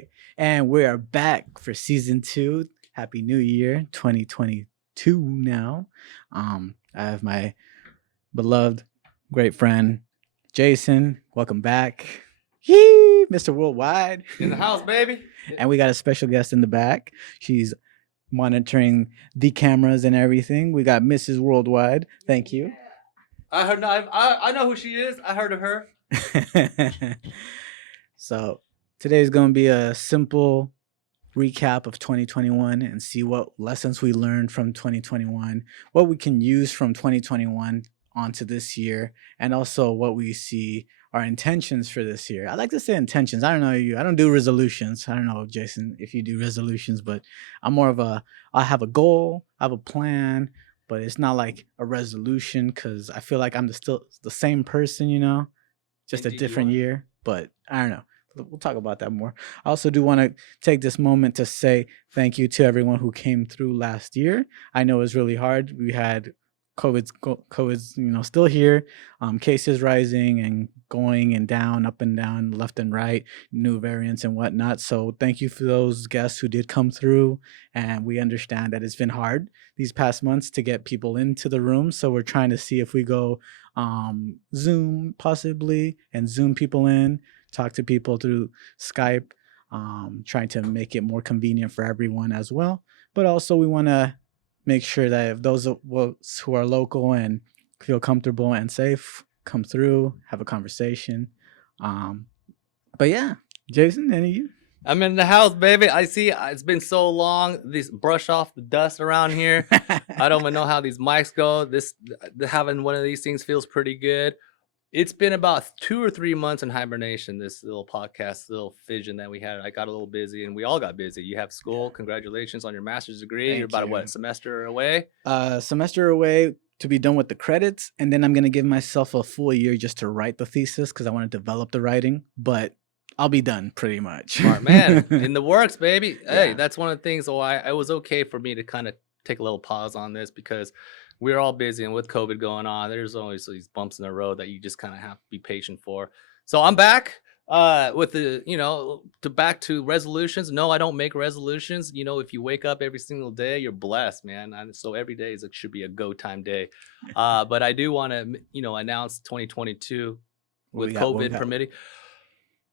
right. And we are back for season 2. Happy New Year, 2022 now. I have my beloved great friend Jason. Welcome back. Yee, Mr. Worldwide. In the house, baby. And we got a special guest in the back. She's monitoring the cameras and everything. We got Mrs. Worldwide. Thank you. I heard. I know who she is. I heard of her. So today's going to be a simple recap of 2021 and see what lessons we learned from 2021, what we can use from 2021 onto this year, and also what we see our intentions for this year. I like to say intentions. I don't know you. I don't do resolutions. I don't know, Jason, if you do resolutions, but I'm more of I have a goal, I have a plan, but it's not like a resolution because I feel like I'm still the same person, just Indeed, a different year. But I don't know. We'll talk about that more. I also do want to take this moment to say thank you to everyone who came through last year. I know it was really hard. We had COVID's still here, cases rising and going and down, up and down, left and right, new variants and whatnot. So thank you for those guests who did come through, and we understand that it's been hard these past months to get people into the room. So we're trying to see if we go Zoom possibly and Zoom people in, talk to people through Skype, trying to make it more convenient for everyone as well. But also we want to make sure that if those of us who are local and feel comfortable and safe come through, have a conversation. But yeah, Jason, any of you? I'm in the house, baby. I see. It's been so long. These brush off the dust around here. I don't even know how these mics go. Having one of these things feels pretty good. It's been about 2 or 3 months in hibernation, this little podcast, little vision that we had. I got a little busy, and we all got busy. You have school. Congratulations on your master's degree. You're about a semester away? Semester away to be done with the credits, and then I'm going to give myself a full year just to write the thesis because I want to develop the writing, but I'll be done pretty much. Smart man. In the works, baby. Hey, Yeah. that's one of the things. So it was okay for me to kind of take a little pause on this because we're all busy, and with COVID going on, there's always these bumps in the road that you just kind of have to be patient for. So I'm back with back to resolutions. No, I don't make resolutions. If you wake up every single day, you're blessed, man. So every day should be a go time day. But I do want to, announce 2022 with COVID permitting.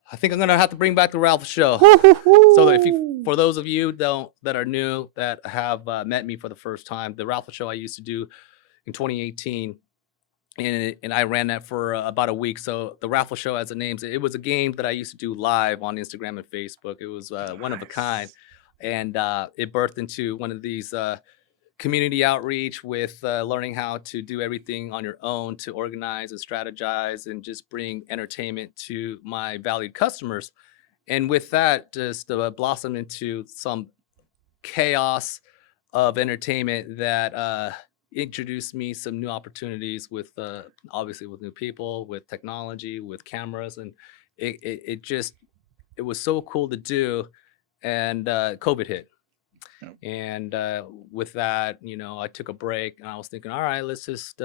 I think I'm gonna have to bring back the Ralph Show. So for those of you that are new, that have met me for the first time, the Ralph Show I used to do in 2018, and I ran that for about a week. So the Ralph Show, as it names it, it was a game that I used to do live on Instagram and Facebook. It was one of a kind, and it birthed into one of these community outreach with learning how to do everything on your own, to organize and strategize and just bring entertainment to my valued customers. And with that, just blossomed into some chaos of entertainment that introduced me some new opportunities with obviously with new people, with technology, with cameras, and it was so cool to do. And COVID hit. And with that, I took a break, and I was thinking, all right, let's just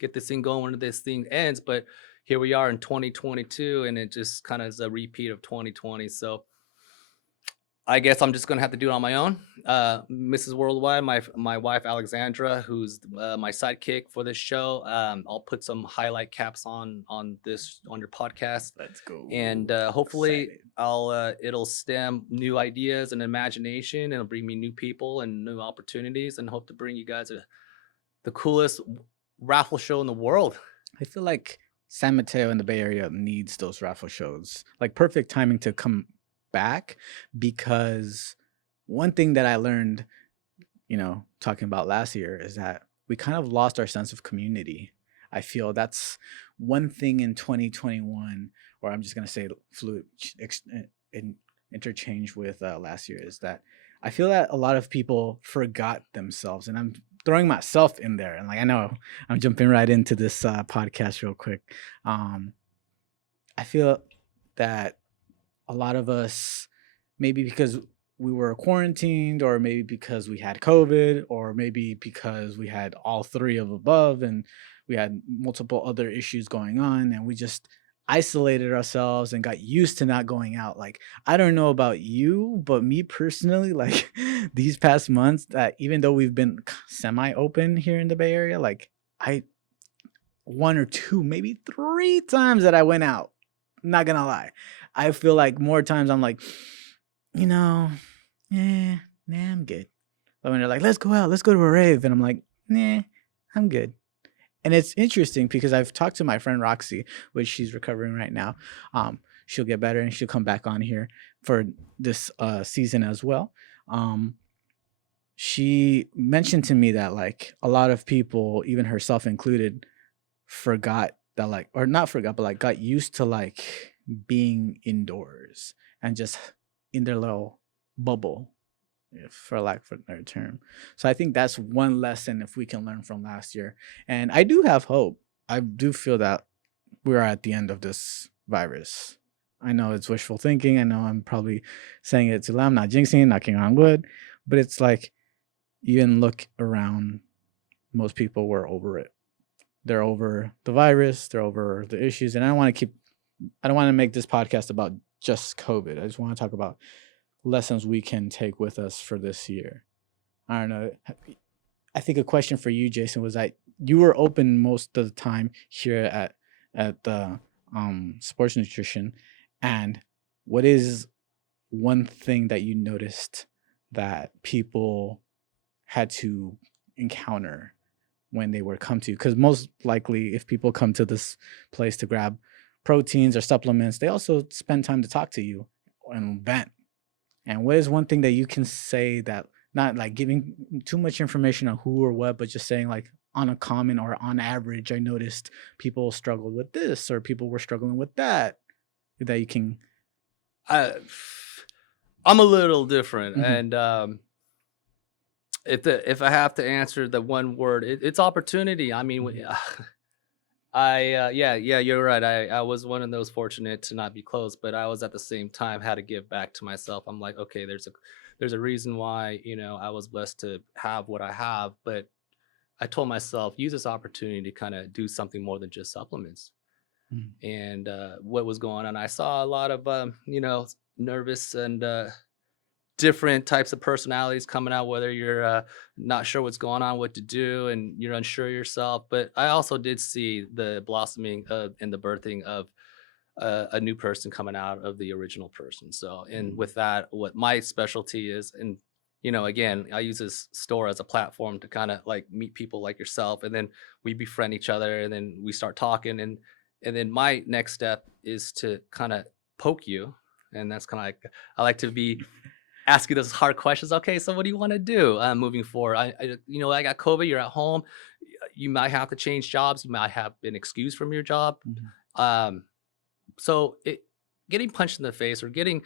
get this thing going when this thing ends. But here we are in 2022, and it just kind of is a repeat of 2020. So I guess I'm just gonna have to do it on my own. Mrs. Worldwide, my wife Alexandra, who's my sidekick for this show. I'll put some highlight caps on your podcast. Let's go. And hopefully it'll stem new ideas and imagination, and it'll bring me new people and new opportunities, and hope to bring you guys the coolest raffle show in the world. I feel like San Mateo in the Bay Area needs those raffle shows. Like perfect timing to come back, because one thing that I learned, talking about last year, is that we kind of lost our sense of community. I feel that's one thing in 2021, or I'm just going to say fluid in interchange with last year, is that I feel that a lot of people forgot themselves, and I'm throwing myself in there. And I know I'm jumping right into this podcast real quick. I feel that a lot of us, maybe because we were quarantined, or maybe because we had COVID, or maybe because we had all three of above, and we had multiple other issues going on, and we just isolated ourselves and got used to not going out. Like, I don't know about you, but me personally, like these past months, that even though we've been semi open here in the Bay Area, like I one or two, maybe three times that I went out. Not gonna lie. I feel like more times I'm like, you know, nah, I'm good. But when they're like, let's go out, let's go to a rave, and I'm like, nah, I'm good. And it's interesting because I've talked to my friend Roxy, which she's recovering right now. She'll get better and she'll come back on here for this season as well. Um, she mentioned to me that like a lot of people, even herself included, forgot that like, or not forgot, but like got used to like being indoors and just in their little bubble, for lack of a better term. So I think that's one lesson if we can learn from last year. And I do have hope. I do feel that we're at the end of this virus. I know it's wishful thinking. I know I'm probably saying it too loud. I'm not jinxing, knocking on wood, but it's like you can look around. Most people were over it. They're over the virus. They're over the issues. And I don't want to make this podcast about just COVID. I just want to talk about lessons we can take with us for this year. I don't know. I think a question for you, Jason, was that you were open most of the time here at the sports nutrition, and what is one thing that you noticed that people had to encounter when they were come to you? Because most likely, if people come to this place to grab proteins or supplements, they also spend time to talk to you and vent. And what is one thing that you can say that, not like giving too much information on who or what, but just saying like on a common or on average, I noticed people struggled with this or people were struggling with that, that you can. I, I'm a little different, Mhm. and if I have to answer the one word, it's opportunity. I mean, Mhm. yeah, you're right. I was one of those fortunate to not be close, but I was at the same time had to give back to myself. I'm like, okay, there's a reason why, I was blessed to have what I have, but I told myself use this opportunity to kind of do something more than just supplements. Mhm. And what was going on, I saw a lot of nervous and different types of personalities coming out, whether you're not sure what's going on, what to do, and you're unsure yourself. But I also did see the blossoming and the birthing of a new person coming out of the original person. So, and Mhm. with that, what my specialty is, and again, I use this store as a platform to kind of like meet people like yourself, and then we befriend each other, and then we start talking, and then my next step is to kind of poke you, and that's kind of like I like to be ask you those hard questions. Okay, so what do you want to do moving forward? I got COVID. You're at home. You might have to change jobs. You might have been excused from your job. Mhm. Um, so getting punched in the face or getting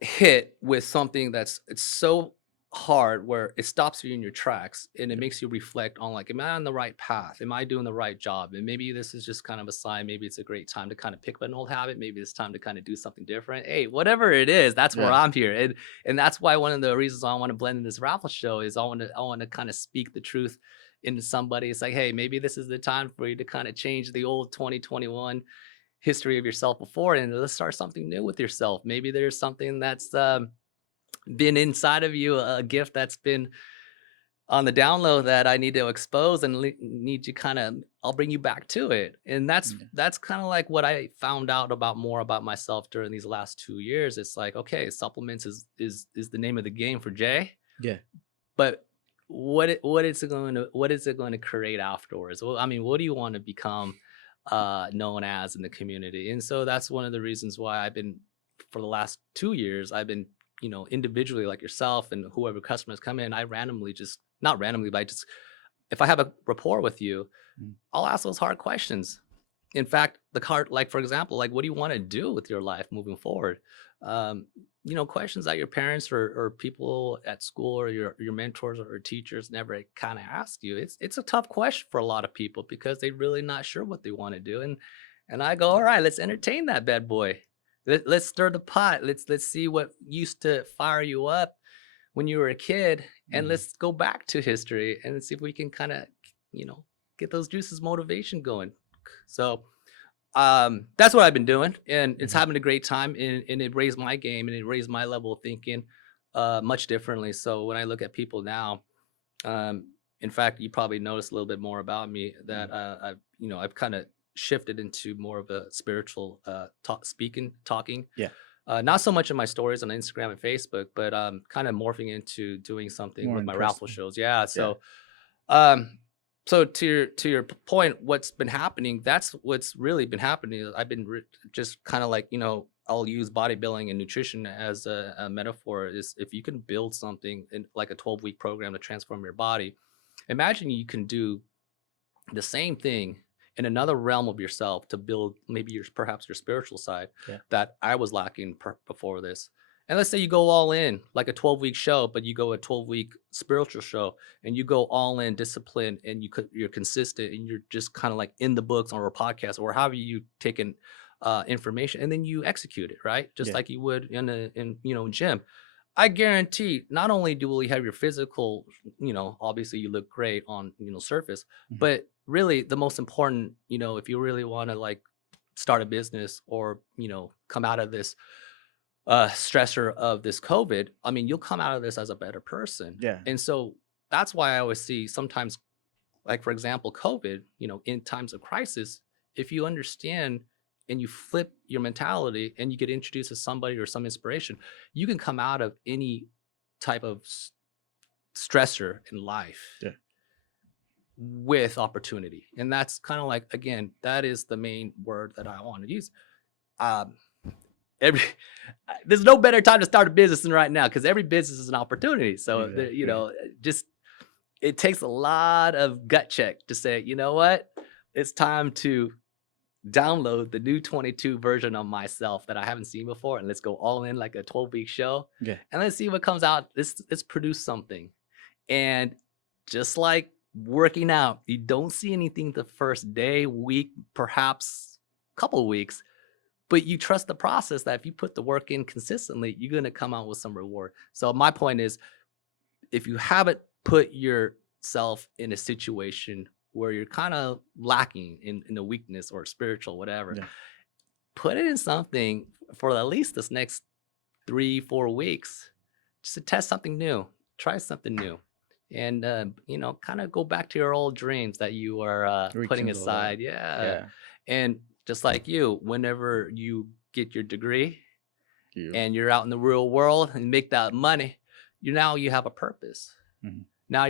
hit with something that's it's so hard where it stops you in your tracks and it Yep. makes you reflect on like, am I on the right path? Am I doing the right job? And maybe this is just kind of a sign. Maybe it's a great time to kind of pick up an old habit. Maybe it's time to kind of do something different. Hey, whatever it is, that's where Yeah. I'm here. And that's why one of the reasons I want to blend in this raffle show is I want to kind of speak the truth into somebody. It's like, hey, maybe this is the time for you to kind of change the old 2021 history of yourself before and let's start something new with yourself. Maybe there's something that's been inside of you, a gift that's been on the down low that I need to expose and need you kind of I'll bring you back to it. And that's Yeah. that's kind of like what I found out about more about myself during these last 2 years. It's like, okay, supplements is the name of the game for Jay, Yeah. but what is it going to create afterwards? Well, I mean, what do you want to become known as in the community? And so that's one of the reasons why I've been for the last 2 years I've been individually like yourself and whoever customers come in, I randomly just not randomly, but I just if I have a rapport with you, Mm. I'll ask those hard questions. In fact, the card, like for example, like what do you want to do with your life moving forward? Um, questions that your parents or people at school or your mentors or teachers never kind of ask you. It's a tough question for a lot of people because they're really not sure what they want to do. And I go, all right, let's entertain that bad boy. Let's stir the pot. Let's see what used to fire you up when you were a kid, and Mhm. let's go back to history and see if we can kind of, you know, get those juices motivation going. So that's what I've been doing, and it's having a great time, and it raised my game and it raised my level of thinking much differently. So when I look at people now, um, in fact, you probably noticed a little bit more about me that I've kind of shifted into more of a spiritual talking. Yeah. Not so much in my stories on Instagram and Facebook, but kind of morphing into doing something More with in my raffle person. shows. Yeah. Yeah. Um, so to your point, what's been happening? That's what's really been happening. I've been just kind of like I'll use bodybuilding and nutrition as a metaphor. Is if you can build something in like a 12-week program to transform your body, imagine you can do the same thing in another realm of yourself to build maybe perhaps your spiritual side Yeah. that I was lacking before this. And let's say you go all in like a 12-week show, but you go a 12-week spiritual show and you go all in discipline and you're consistent and you're just kind of like in the books or a podcast or however you taken information and then you execute it, right? Just Yeah. like you would in gym. I guarantee not only do we have your physical, obviously you look great on, surface, Mhm. but really the most important, if you really want to like start a business or, come out of this stressor of this COVID, I mean, you'll come out of this as a better person. Yeah. And so that's why I always see sometimes, like, for example, COVID, in times of crisis, if you understand and you flip your mentality and you get introduced to somebody or some inspiration, you can come out of any type of stressor in life Yeah. with opportunity. And that's kind of like, again, that is the main word that I want to use. Um, every There's no better time to start a business than right now because every business is an opportunity. So Exactly. just it takes a lot of gut check to say, you know what, it's time to download the new 22 version of myself that I haven't seen before, and let's go all in like a 12-week show, Yeah. and let's see what comes out. Let's produce something, and just like working out, you don't see anything the first day, week, perhaps couple weeks, but you trust the process that if you put the work in consistently, you're going to come out with some reward. So my point is, if you haven't put yourself in a situation where you're kind of lacking in a weakness or spiritual, whatever, Yeah. put it in something for at least this next 3-4 weeks, just to test something new, try something new. And kind of go back to your old dreams that you are putting Rekindle that. aside. Yeah. Yeah. And just like you, whenever you get your degree You. and you're out in the real world and make that money, you have a purpose. Mhm. Now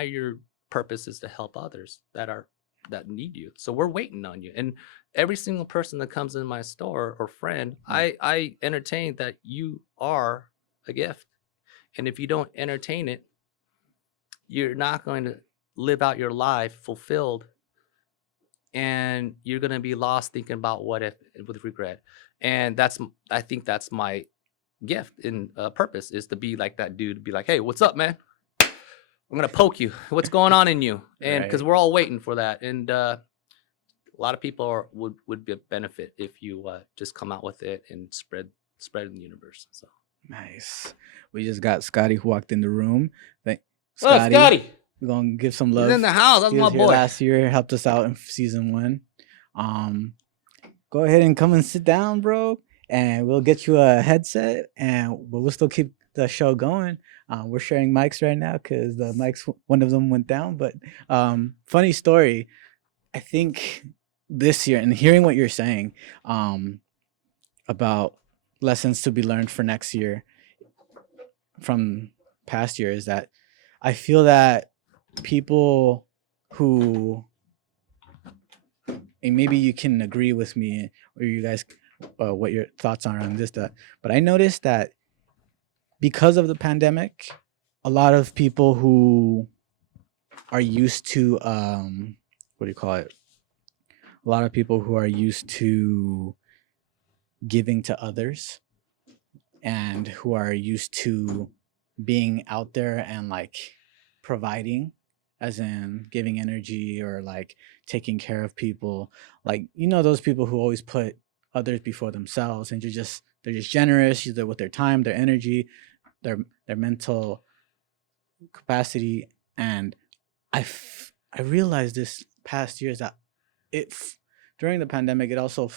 your purpose is to help others that need you. So we're waiting on you. And every single person that comes in my store or friend, Yeah. I entertain that you are a gift. And if you don't entertain it, you're not going to live out your life fulfilled, and you're going to be lost thinking about what if with regret. And I think that's my gift and purpose is to be like that dude, to be like, hey, what's up, man? I'm gonna poke you. What's going on in you? And because Right. we're all waiting for that, and a lot of people would be a benefit if you just come out with it and spread in the universe. So, Nice. We just got Scotty who walked in the room. Thank oh, Scotty. Scotty, We're gonna give some he's in love. the house. That's He my was here boy. last year, helped us out in season 1. Go ahead and come and sit down, bro, and we'll get you a headset, but we'll still keep the show going. We're sharing mics right now because the mics, one of them went down. But funny story, I think this year, and hearing what you're saying about lessons to be learned for next year from past years, that I feel that people who, and maybe you can agree with me or you guys what your thoughts are on this, that, but I noticed that because of the pandemic, a lot of people who are used to what do you call it, a lot of people who are used to giving to others and who are used to being out there and like providing, as in giving energy or like taking care of people, like those people who always put others before themselves, and they're just generous either with their time, their energy, their mental capacity. And I realized this past years that it during the pandemic, it also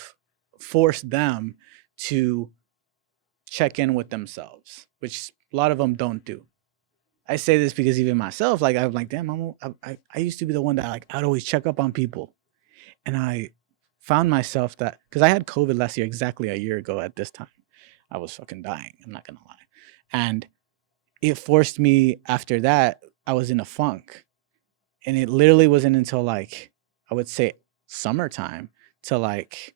forced them to check in with themselves, which a lot of them don't do. I say this because even myself, like I'm like, damn, I used to be the one that like I'd always check up on people, and I found myself that because I had COVID last year, exactly a year ago at this time, I was fucking dying. I'm not gonna lie, and it forced me after that. I was in a funk, and it literally wasn't until like I would say summertime to like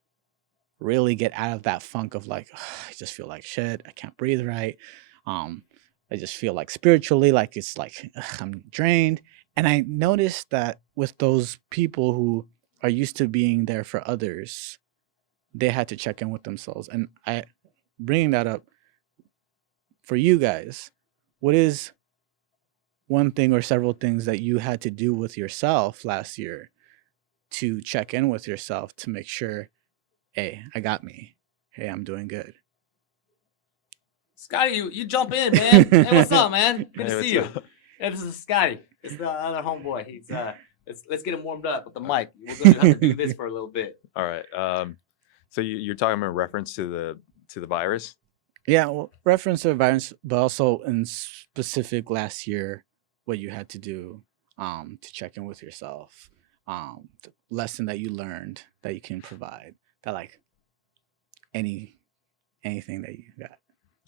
really get out of that funk of like I just feel like shit. I can't breathe right. Um, I just feel like spiritually, like it's like I'm drained. And I noticed that with those people who are used to being there for others, they had to check in with themselves. And I bringing that up for you guys, what is one thing or several things that you had to do with yourself last year to check in with yourself to make sure, hey, I got me. Hey, I'm doing good. Scotty, you jump in, man. Hey, what's up, man? Good Hey, to what's see you. up? Yeah, this is Scotty. It's the other homeboy. He's let's get him warmed up with the mic. We're gonna have to do this for a little bit. All right. So you're talking about reference to the virus? Yeah, well, reference to violence, but also in specific last year, what you had to do to check in with yourself, the lesson that you learned that you can provide, that like anything that you got.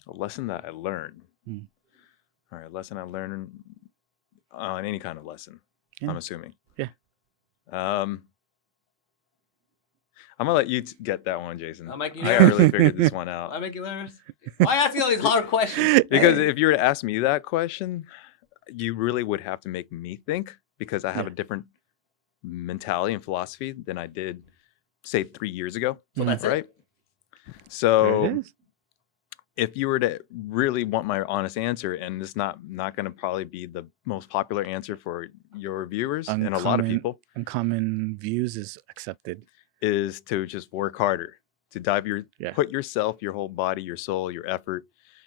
A lesson that I learned. Mm. All right, lesson I learned on any kind of lesson. Yeah. I'm assuming. Yeah. I'm gonna let you get that one, Jason. I'll make you I nervous. gotta really figured this one out. I make you nervous? Why ask you all these hard questions? Because if you were to ask me that question, you really would have to make me think, because I have a different mentality and philosophy than I did, say, 3 years ago. So that's right. it. So There it is. if you were to really want my honest answer, and this is not going to probably be the most popular answer for your viewers and a lot of people, Uncommon views is accepted. is to just work harder, to put yourself, your whole body, your soul, your effort,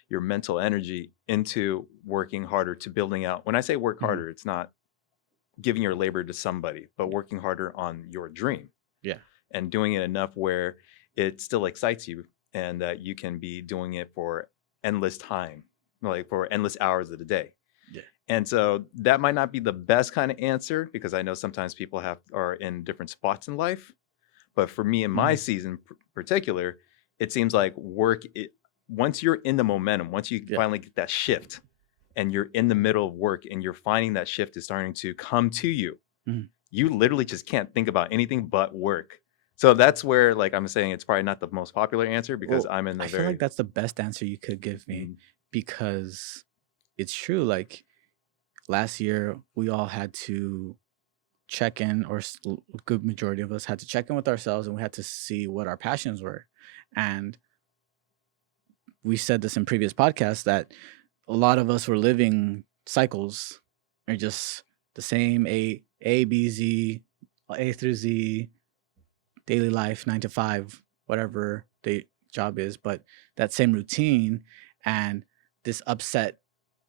your mental energy into working harder, to building out. When I say work harder, it's not giving your labor to somebody, but working harder on your dream. Yeah. And doing it enough where it still excites you, and that you can be doing it for endless time, like for endless hours of the day. Yeah. And so that might not be the best kind of answer, because I know sometimes people are in different spots in life. But for me, in my season particular, it seems like once you're in the momentum, once you finally get that shift, and you're in the middle of work, and you're finding that shift is starting to come to you, you literally just can't think about anything but work. So that's where, like I'm saying, it's probably not the most popular answer, because I'm in the I feel like that's the best answer you could give me, because it's true. Like last year, we all had to check in, or a good majority of us had to check in with ourselves, and we had to see what our passions were. And we said this in previous podcasts that a lot of us were living cycles, or just the same A, B, Z, A through Z, daily life, 9 to 5, whatever the job is, but that same routine, and this upset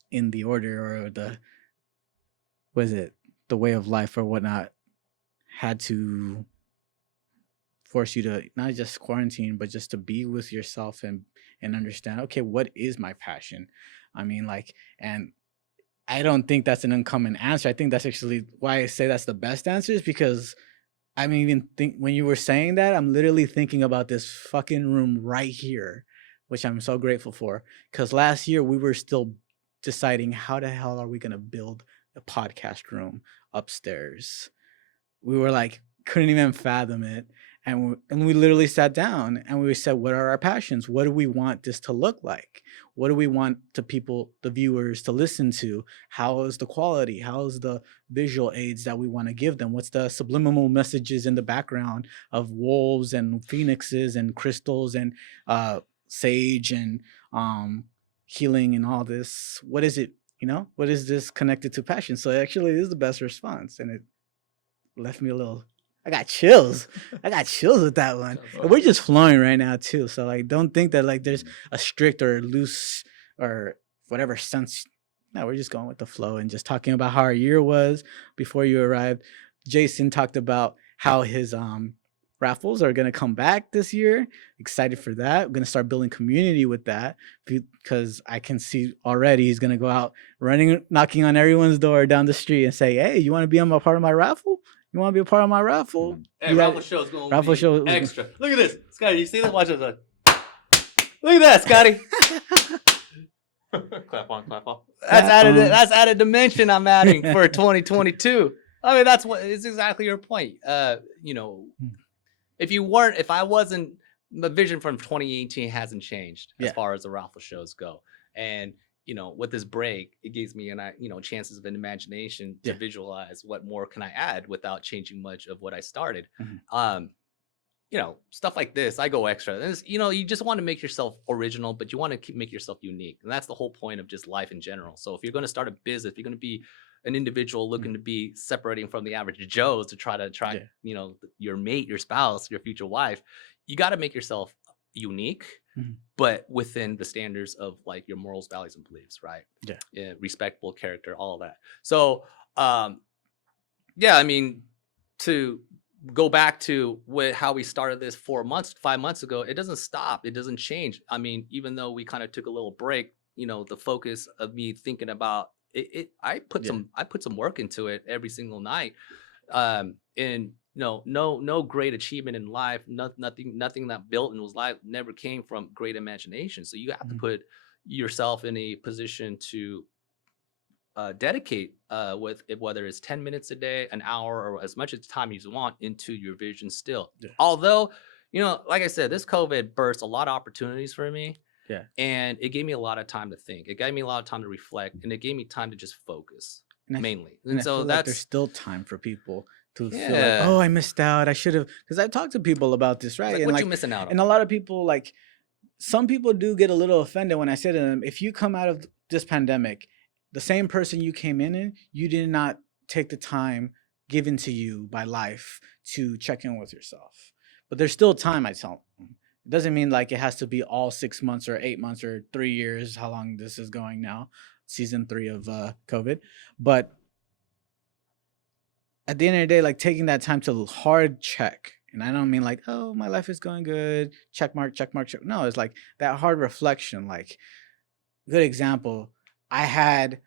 in the order, or the way of life or whatnot, had to force you to not just quarantine, but just to be with yourself and understand, okay, what is my passion? I mean, like, and I don't think that's an uncommon answer. I think that's actually why I say that's the best answer, is because I'm even when you were saying that, I'm literally thinking about this fucking room right here, which I'm so grateful for. Because last year we were still deciding how the hell are we gonna build a podcast room upstairs. We were like, couldn't even fathom it. And we literally sat down and we said, what are our passions? What do we want this to look like? What do we want the viewers to listen to? How is the quality? How is the visual aids that we want to give them? What's the subliminal messages in the background of wolves and phoenixes and crystals and sage and healing and all this? What is it? What is this connected to passion? So actually it is the best response. And it left me I got chills. With that one. And we're just flowing right now too. So like, don't think that like there's a strict or loose or whatever sense. No, we're just going with the flow and just talking about how our year was before you arrived. Jason talked about how his raffles are going to come back this year. Excited for that. We're going to start building community with that because I can see already he's going to go out running, knocking on everyone's door down the street and say, hey, you want to be on a part of my raffle? You want to be a part of my raffle? Hey, You got- raffle show's going raffle to be show- extra. Look at this. Scotty, you see this? Watch this. Look at that, Scotty. Clap on, clap off. That's added dimension I'm adding for 2022. I mean, that's what it's exactly your point. You know, if I wasn't, the vision from 2018 hasn't changed as far as the raffle shows go. And, you know, with this break, it gives me chances of an imagination to visualize what more can I add without changing much of what I started. You know, stuff like this, I go extra. And you know, you just want to make yourself original, but you want to make yourself unique. And that's the whole point of just life in general. So if you're going to start a business, if you're going to be an individual looking to be separating from the average Joes to try you know, your mate, your spouse, your future wife, you got to make yourself unique, but within the standards of like your morals, values, and beliefs, right? Yeah, respectable character, all of that. So, yeah, I mean, to go back to how we started this 5 months ago, it doesn't stop. It doesn't change. I mean, even though we kind of took a little break, you know, the focus of me thinking about it, I put some work into it every single night. And no great achievement in life, nothing that built in was life never came from great imagination. So you have to put yourself in a position to dedicate whether it's 10 minutes a day, an hour, or as much as time as you want into your vision still. Although, you know, like I said, this COVID burst a lot of opportunities for me. And it gave me a lot of time to think. It gave me a lot of time to reflect, and it gave me time to just focus mainly. And so that's, there's still time for people to feel like, Yeah. oh, I missed out. I should have, because I talked to people about this, right? Like, and what you missing out on? And a lot of people, like, some people do get a little offended when I say to them, if you come out of this pandemic, the same person you came in, you did not take the time given to you by life to check in with yourself. But there's still time, I tell them. It doesn't mean like it has to be all 6 months or 8 months or 3 years, how long this is going now, season 3 of COVID. But at the end of the day, like taking that time to hard check. And I don't mean like, oh, my life is going good, check mark, check mark, check. No, it's like that hard reflection. Like, good example, I had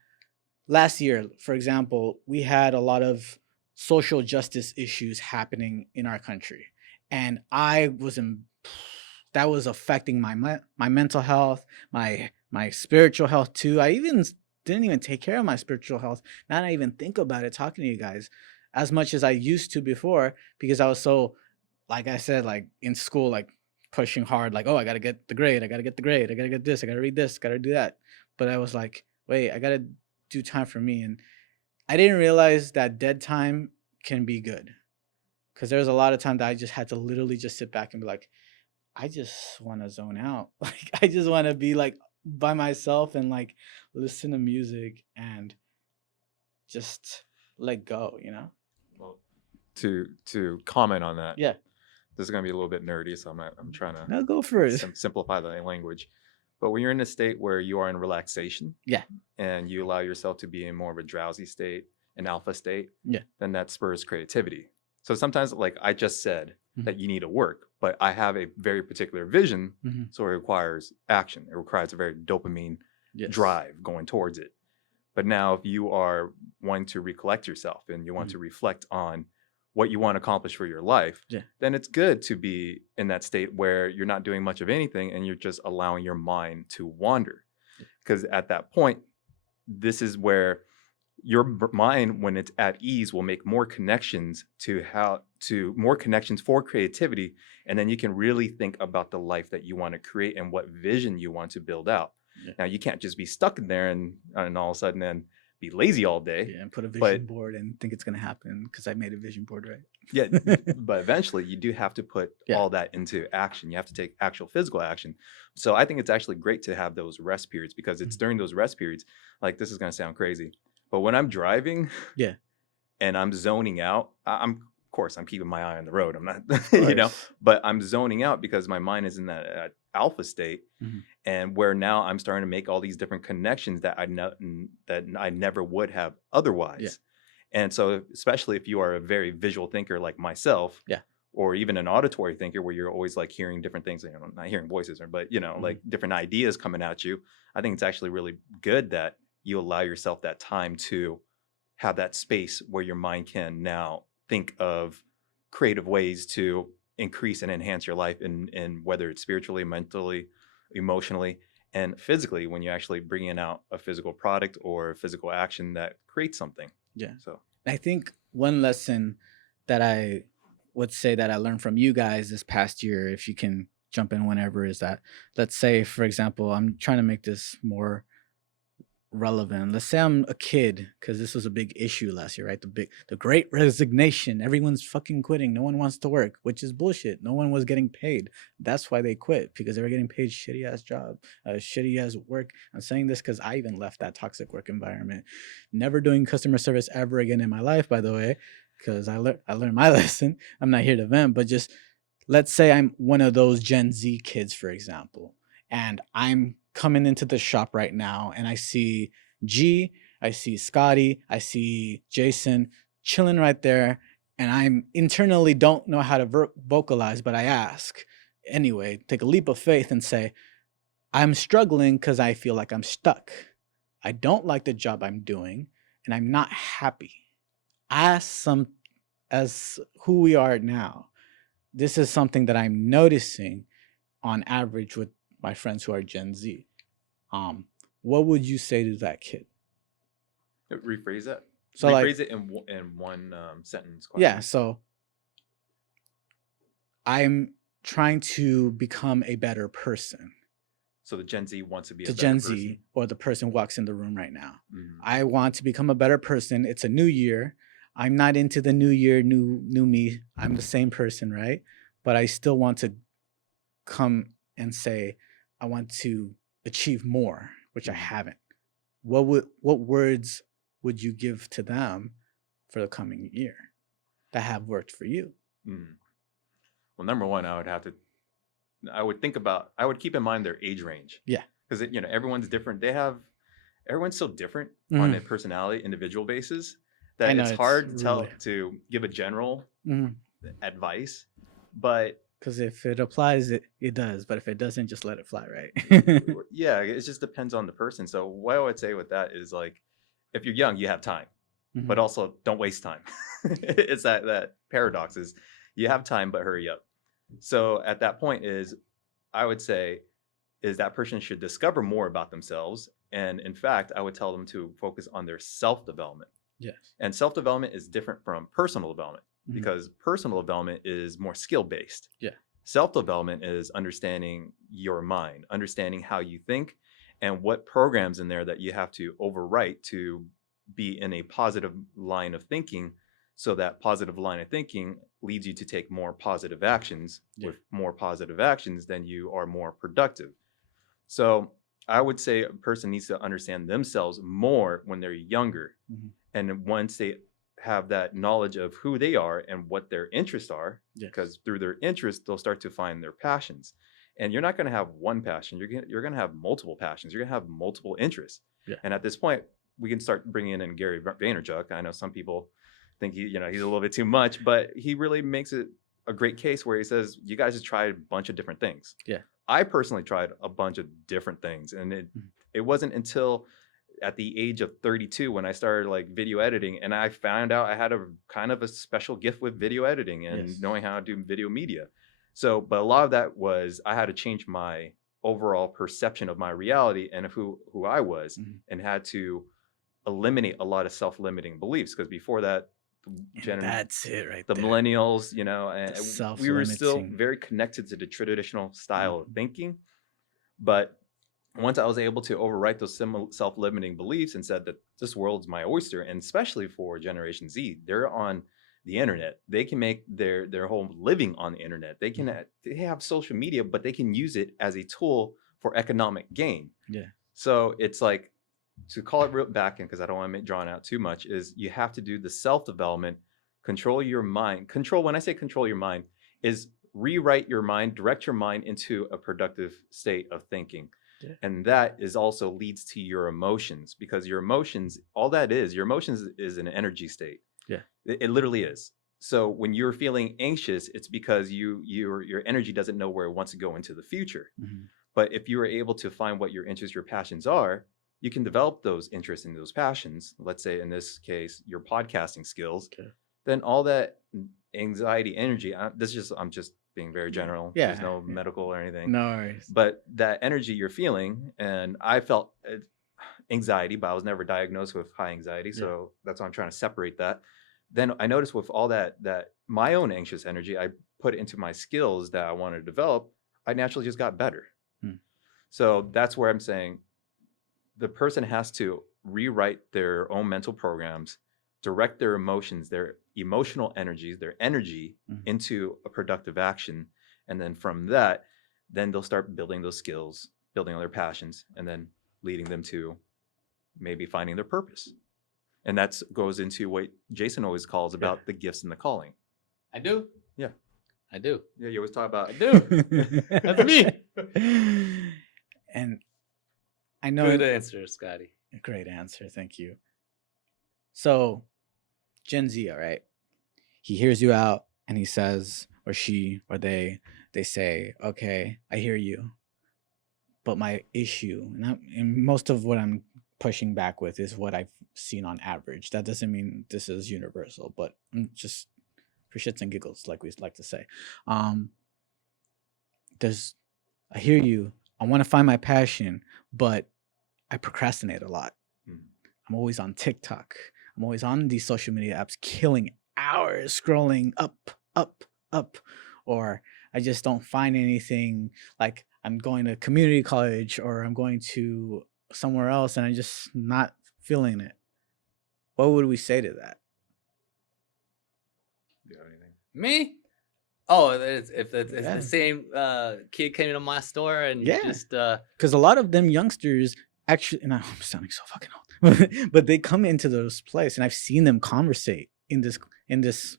last year, for example, we had a lot of social justice issues happening in our country. And I was that was affecting my mental health, my spiritual health too. I didn't even take care of my spiritual health. Now that I even think about it, talking to you guys as much as I used to before, because I was so, like I said, like in school, like pushing hard, like, oh, I got to get the grade. I got to get the grade. I got to get this. I got to read this. Got to do that. But I was like, wait, I got to do time for me. And I didn't realize that dead time can be good. Because there was a lot of time that I just had to literally just sit back and be like, I just want to zone out. Like, I just want to be like by myself and like listen to music and just let go, you know? Well, to comment on that. Yeah. This is going to be a little bit nerdy, so I'm trying to No, go for it. Simplify the language. But when you're in a state where you are in relaxation, and you allow yourself to be in more of a drowsy state, an alpha state, then that spurs creativity. So sometimes, like I just said, that you need to work, but I have a very particular vision, so it requires action. It requires a very dopamine drive going towards it. But now if you are wanting to recollect yourself and you want to reflect on what you want to accomplish for your life, then it's good to be in that state where you're not doing much of anything and you're just allowing your mind to wander. Because at that point, this is where your mind, when it's at ease, will make more connections more connections for creativity. And then you can really think about the life that you want to create and what vision you want to build out. Now, you can't just be stuck in there and all of a sudden then be lazy all day. And put a vision board and think it's going to happen because I made a vision board, right? But eventually you do have to put all that into action. You have to take actual physical action. So I think it's actually great to have those rest periods, because it's during those rest periods, like, this is going to sound crazy, but when I'm driving and I'm zoning out, of course I'm keeping my eye on the road. I'm not, but I'm zoning out because my mind is in that alpha state, and where now I'm starting to make all these different connections that I never would have otherwise. And so, especially if you are a very visual thinker like myself, or even an auditory thinker where you're always like hearing different things, not hearing voices, but like different ideas coming at you. I think it's actually really good that you allow yourself that time to have that space where your mind can now think of creative ways to increase and enhance your life, in whether it's spiritually, mentally, emotionally, and physically, when you're actually bringing out a physical product or a physical action that creates something. Yeah. So I think one lesson that I would say that I learned from you guys this past year, if you can jump in whenever, is that, let's say, for example, I'm trying to make this more relevant. Let's say I'm a kid, because this was a big issue last year, right? The great resignation. Everyone's fucking quitting. No one wants to work, which is bullshit. No one was getting paid. That's why they quit, because they were getting paid shitty ass job, shitty ass work. I'm saying this because I even left that toxic work environment. Never doing customer service ever again in my life, by the way, because I learned my lesson. I'm not here to vent, but just let's say I'm one of those Gen Z kids, for example, and I'm coming into the shop right now and I see G, I see Scotty, I see Jason chilling right there, and I'm internally don't know how to vocalize, but I ask anyway, take a leap of faith and say, I'm struggling because I feel like I'm stuck. I don't like the job I'm doing and I'm not happy. As who we are now, this is something that I'm noticing on average with my friends who are Gen Z. What would you say to that kid? rephrase that. So Rephrase it in one sentence question. Yeah, so I'm trying to become a better person. So the Gen Z wants to be The a better Gen person. Z, or the person who walks in the room right now. Mhm. I want to become a better person. It's a new year. I'm not into the new year, new me. I'm the same person, right? But I still want to come and say, I want to achieve more, which I haven't. What words would you give to them for the coming year that have worked for you? Well, number one, I would keep in mind their age range. Yeah. Because everyone's different. Everyone's so different on a personality, individual basis, that it's hard to give a general advice. But because if it applies, it does. But if it doesn't, just let it fly, right? Yeah, it just depends on the person. So what I would say with that is, like, if you're young, you have time, but also don't waste time. It's that paradox is you have time, but hurry up. So at that point I would say that person should discover more about themselves. And in fact, I would tell them to focus on their self-development. Yes. And self-development is different from personal development, because personal development is more skill-based. Yeah. Self-development is understanding your mind, understanding how you think, and what programs in there that you have to overwrite to be in a positive line of thinking, so that positive line of thinking leads you to take more positive actions. Yeah. With more positive actions, then you are more productive. So I would say a person needs to understand themselves more when they're younger. And once they have that knowledge of who they are and what their interests are, because through their interests, they'll start to find their passions. And you're not going to have one passion. You're going to have multiple passions. You're going to have multiple interests. Yeah. And at this point, we can start bringing in Gary Vaynerchuk. I know some people think he's a little bit too much, but he really makes it a great case where he says, you guys have tried a bunch of different things. Yeah. I personally tried a bunch of different things. And it wasn't until at the age of 32 when I started like video editing, and I found out I had a kind of a special gift with video editing and knowing how to do video media. So, but a lot of that was I had to change my overall perception of my reality and of who I was, and had to eliminate a lot of self-limiting beliefs, because before that, that's it right the there. Millennials, and we were still very connected to the traditional style of thinking. But once I was able to overwrite those self-limiting beliefs and said that this world's my oyster, and especially for Generation Z, they're on the internet. They can make their whole living on the internet. They have social media, but they can use it as a tool for economic gain. Yeah. So it's like, to call it real back in, because I don't want to make drawn out too much, is you have to do the self-development, control your mind. When I say control your mind, is rewrite your mind, direct your mind into a productive state of thinking. Yeah. And that is also leads to your emotions, because your emotions, your emotions is an energy state. Yeah. It literally is. So when you're feeling anxious, it's because your energy doesn't know where it wants to go into the future. Mhm. But if you are able to find what your interests, your passions are, you can develop those interests and those passions. Let's say in this case, your podcasting skills. Okay. Then all that anxiety, energy. I'm just being very general. Yeah, There's no yeah. medical or anything. No worries. But that energy you're feeling, and I felt anxiety, but I was never diagnosed with high anxiety, so that's why I'm trying to separate that. Then I noticed with all that my own anxious energy, I put it into my skills that I wanted to develop. I naturally just got better. So that's where I'm saying the person has to rewrite their own mental programs, direct their emotions, their emotional energies, their energy into a productive action. And then from that, then they'll start building those skills, building on their passions, and then leading them to maybe finding their purpose. And that goes into what Jason always calls about the gifts and the calling. I do. Yeah. I do. Yeah, you always talk about I do. That's me. And I know Good answer, Scotty. Great answer, thank you. So Gen Z, all right, he hears you out and he says, or she or they say, okay, I hear you, but my issue, and most of what I'm pushing back with is what I've seen on average. That doesn't mean this is universal, but I'm just for shits and giggles, like we like to say. I hear you, I want to find my passion, but I procrastinate a lot. I'm always on TikTok. I'm always on these social media apps, killing hours scrolling up, or I just don't find anything. Like I'm going to community college or I'm going to somewhere else and I'm just not feeling it. What would we say to that? Do you have anything? Me? Oh, if the same kid came into my store and just because a lot of them youngsters actually, and I'm sounding so fucking old, but they come into those places and I've seen them conversate in this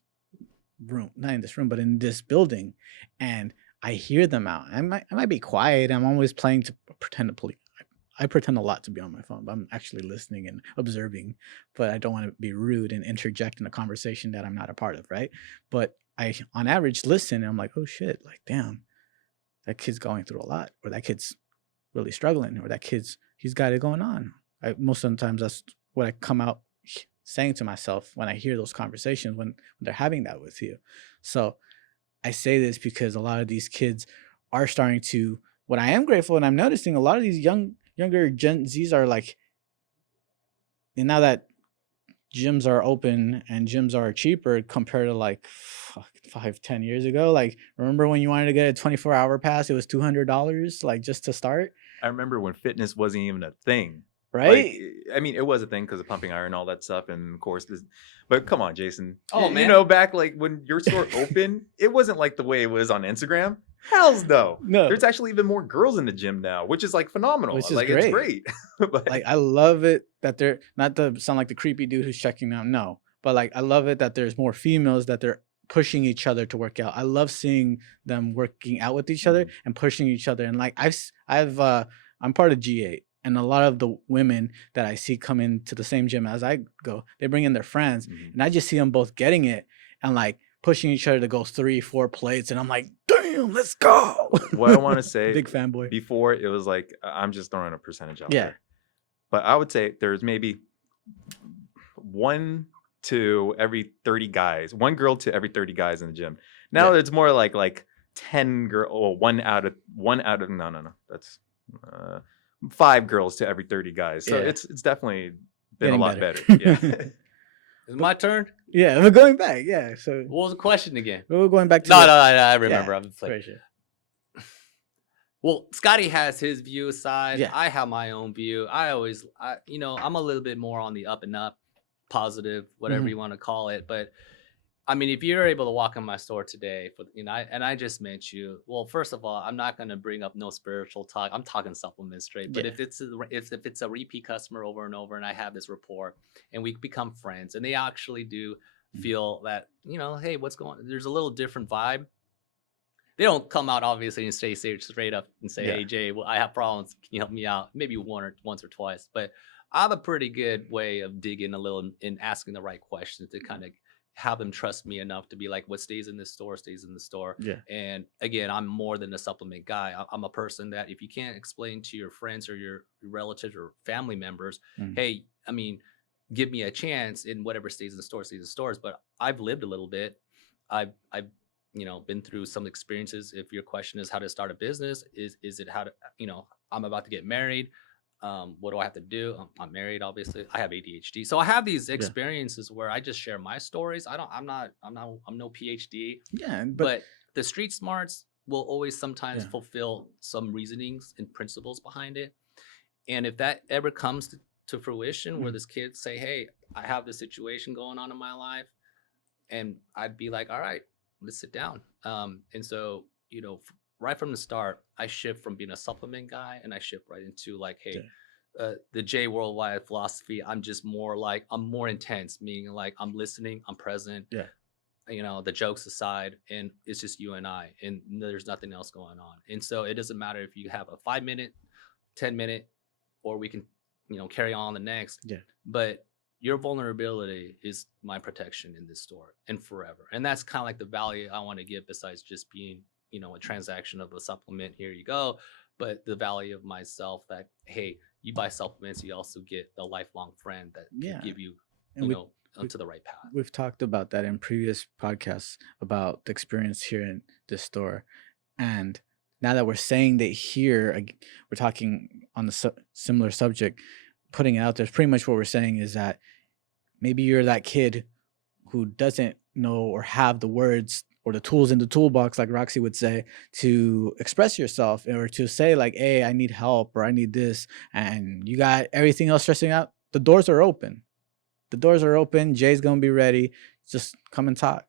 room, not in this room, but in this building, and I hear them out. I might be quiet. I'm always playing to pretend to I pretend a lot to be on my phone, but I'm actually listening and observing, but I don't want to be rude and interject in a conversation that I'm not a part of, right? But I, on average, listen and I'm like, oh shit, like, damn, that kid's going through a lot, or that kid's really struggling, or that he's got it going on. Most of the times that's what I come out saying to myself when I hear those conversations, when they're having that with you. So I say this because a lot of these kids are starting to, what I am grateful, and I'm noticing a lot of these younger Gen Zs are like, and now that gyms are open and gyms are cheaper compared to like 5-10 years ago, like remember when you wanted to get a 24-hour pass, it was $200 like just to start. I remember when fitness wasn't even a thing, right? Like, I mean, it was a thing because of pumping iron and all that stuff, and of course this, but come on, Jason. Oh, you man. know, back like when your store opened, it wasn't like the way it was on Instagram. Hells no. There's actually even more girls in the gym now, which is like phenomenal. Which is like great. It's great. But like I love it that they're not to sound like the creepy dude who's checking out. No, but like I love it that there's more females that they're pushing each other to work out. I love seeing them working out with each other and pushing each other. And like I'm part of G8, and a lot of the women that I see come into the same gym as I go, they bring in their friends, and I just see them both getting it and like pushing each other to go 3-4 plates, and I'm like, damn, let's go. What I want to say, big fanboy. Before it was like, I'm just throwing a percentage out there, but I would say there's maybe 1 to every 30 guys, 1 girl to every 30 guys in the gym. Now it's more like 10 girl, or 1 out of no, that's 5 girls to every 30 guys. So it's definitely been Getting a lot better. better. Is it my turn? Yeah, we're going back. Yeah, so What was the question again? we're going back to No, I remember. Yeah, I'm playing. sure. Well, Scotty has his view aside. Yeah. I have my own view. I'm a little bit more on the up and up, positive, whatever you want to call it. But I mean, if you're able to walk in my store today, I just met you. Well, first of all, I'm not going to bring up no spiritual talk. I'm talking supplements straight. But if it's a repeat customer over and over, and I have this rapport, and we become friends, and they actually do feel that, hey, what's going on? There's a little different vibe. They don't come out obviously and say straight up and say, hey, Jay, well, I have problems. Can you help me out? Maybe once or twice. But I have a pretty good way of digging a little and asking the right questions to kind of have them trust me enough to be like, what stays in this store stays in the store. Yeah. And again, I'm more than a supplement guy. I'm a person that if you can't explain to your friends or your relatives or family members, Mm. hey, I mean, give me a chance, in whatever stays in the store stays in the stores. But I've lived a little bit. I've been through some experiences. If your question is how to start a business, is it how to, I'm about to get married. What do I have to do? I'm married, obviously. I have ADHD, so I have these Yeah. experiences where I just share my stories. I'm no PhD, Yeah. But but the street smarts will always sometimes Yeah. fulfill some reasonings and principles behind it. And if that ever comes to fruition, where Mm. this kid say, "Hey, I have this situation going on in my life," and I'd be like, "All right, let's sit down." And so, right from the start, I shift from being a supplement guy, and I shift right into like, hey, Yeah. the J worldwide philosophy. I'm just more like, I'm more intense, meaning like I'm listening, I'm present. Yeah. The jokes aside, and it's just you and I, and there's nothing else going on. And so it doesn't matter if you have a 5 minute, 10 minute, or we can, carry on the next. Yeah. But your vulnerability is my protection in this store and forever. And that's kind of like the value I want to give, besides just being, a transaction of a supplement. Here you go. But the value of myself, that, hey, you buy supplements, you also get the lifelong friend that Yeah. can give you, And we onto the right path. we've talked about that in previous podcasts about the experience here in this store. And now that we're saying that here, we're talking on the similar subject, putting it out there. Pretty much what we're saying is that maybe you're that kid who doesn't know or have the words or the tools in the toolbox, like Roxy would say, to express yourself, or to say like, hey, I need help, or I need this, and you got everything else stressing out. The doors are open. The doors are open. Jay's gonna be ready. Just come and talk.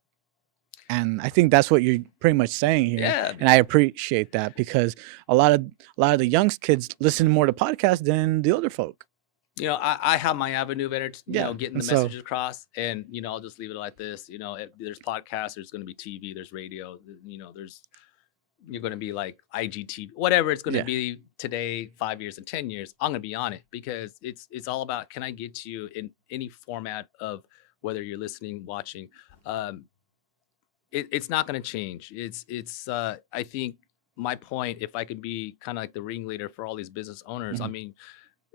And I think that's what you're pretty much saying here. Yeah. And I appreciate that, because a lot of the young kids listen more to podcasts than the older folk. I have my avenue of Yeah, getting and the so- messages across, and I'll just leave it like this. If there's podcasts, there's going to be TV, there's radio, there's, you're going to be like IGTV, whatever it's going to Yeah. be today, 5 years and 10 years. I'm going to be on it, because it's all about, can I get to you in any format of whether you're listening, watching. It's not going to change. I think my point, if I could be kind of like the ringleader for all these business owners, I Mhm. mean,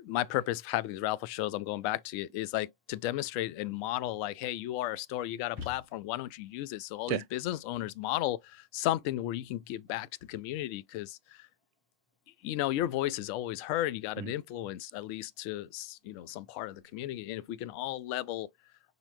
my purpose of having these raffle shows, I'm going back to it, is like to demonstrate and model, like, hey, you are a store, you got a platform, why don't you use it? So all these business owners model something where you can give back to the community, because your voice is always heard. You got an influence, at least to some part of the community. And if we can all level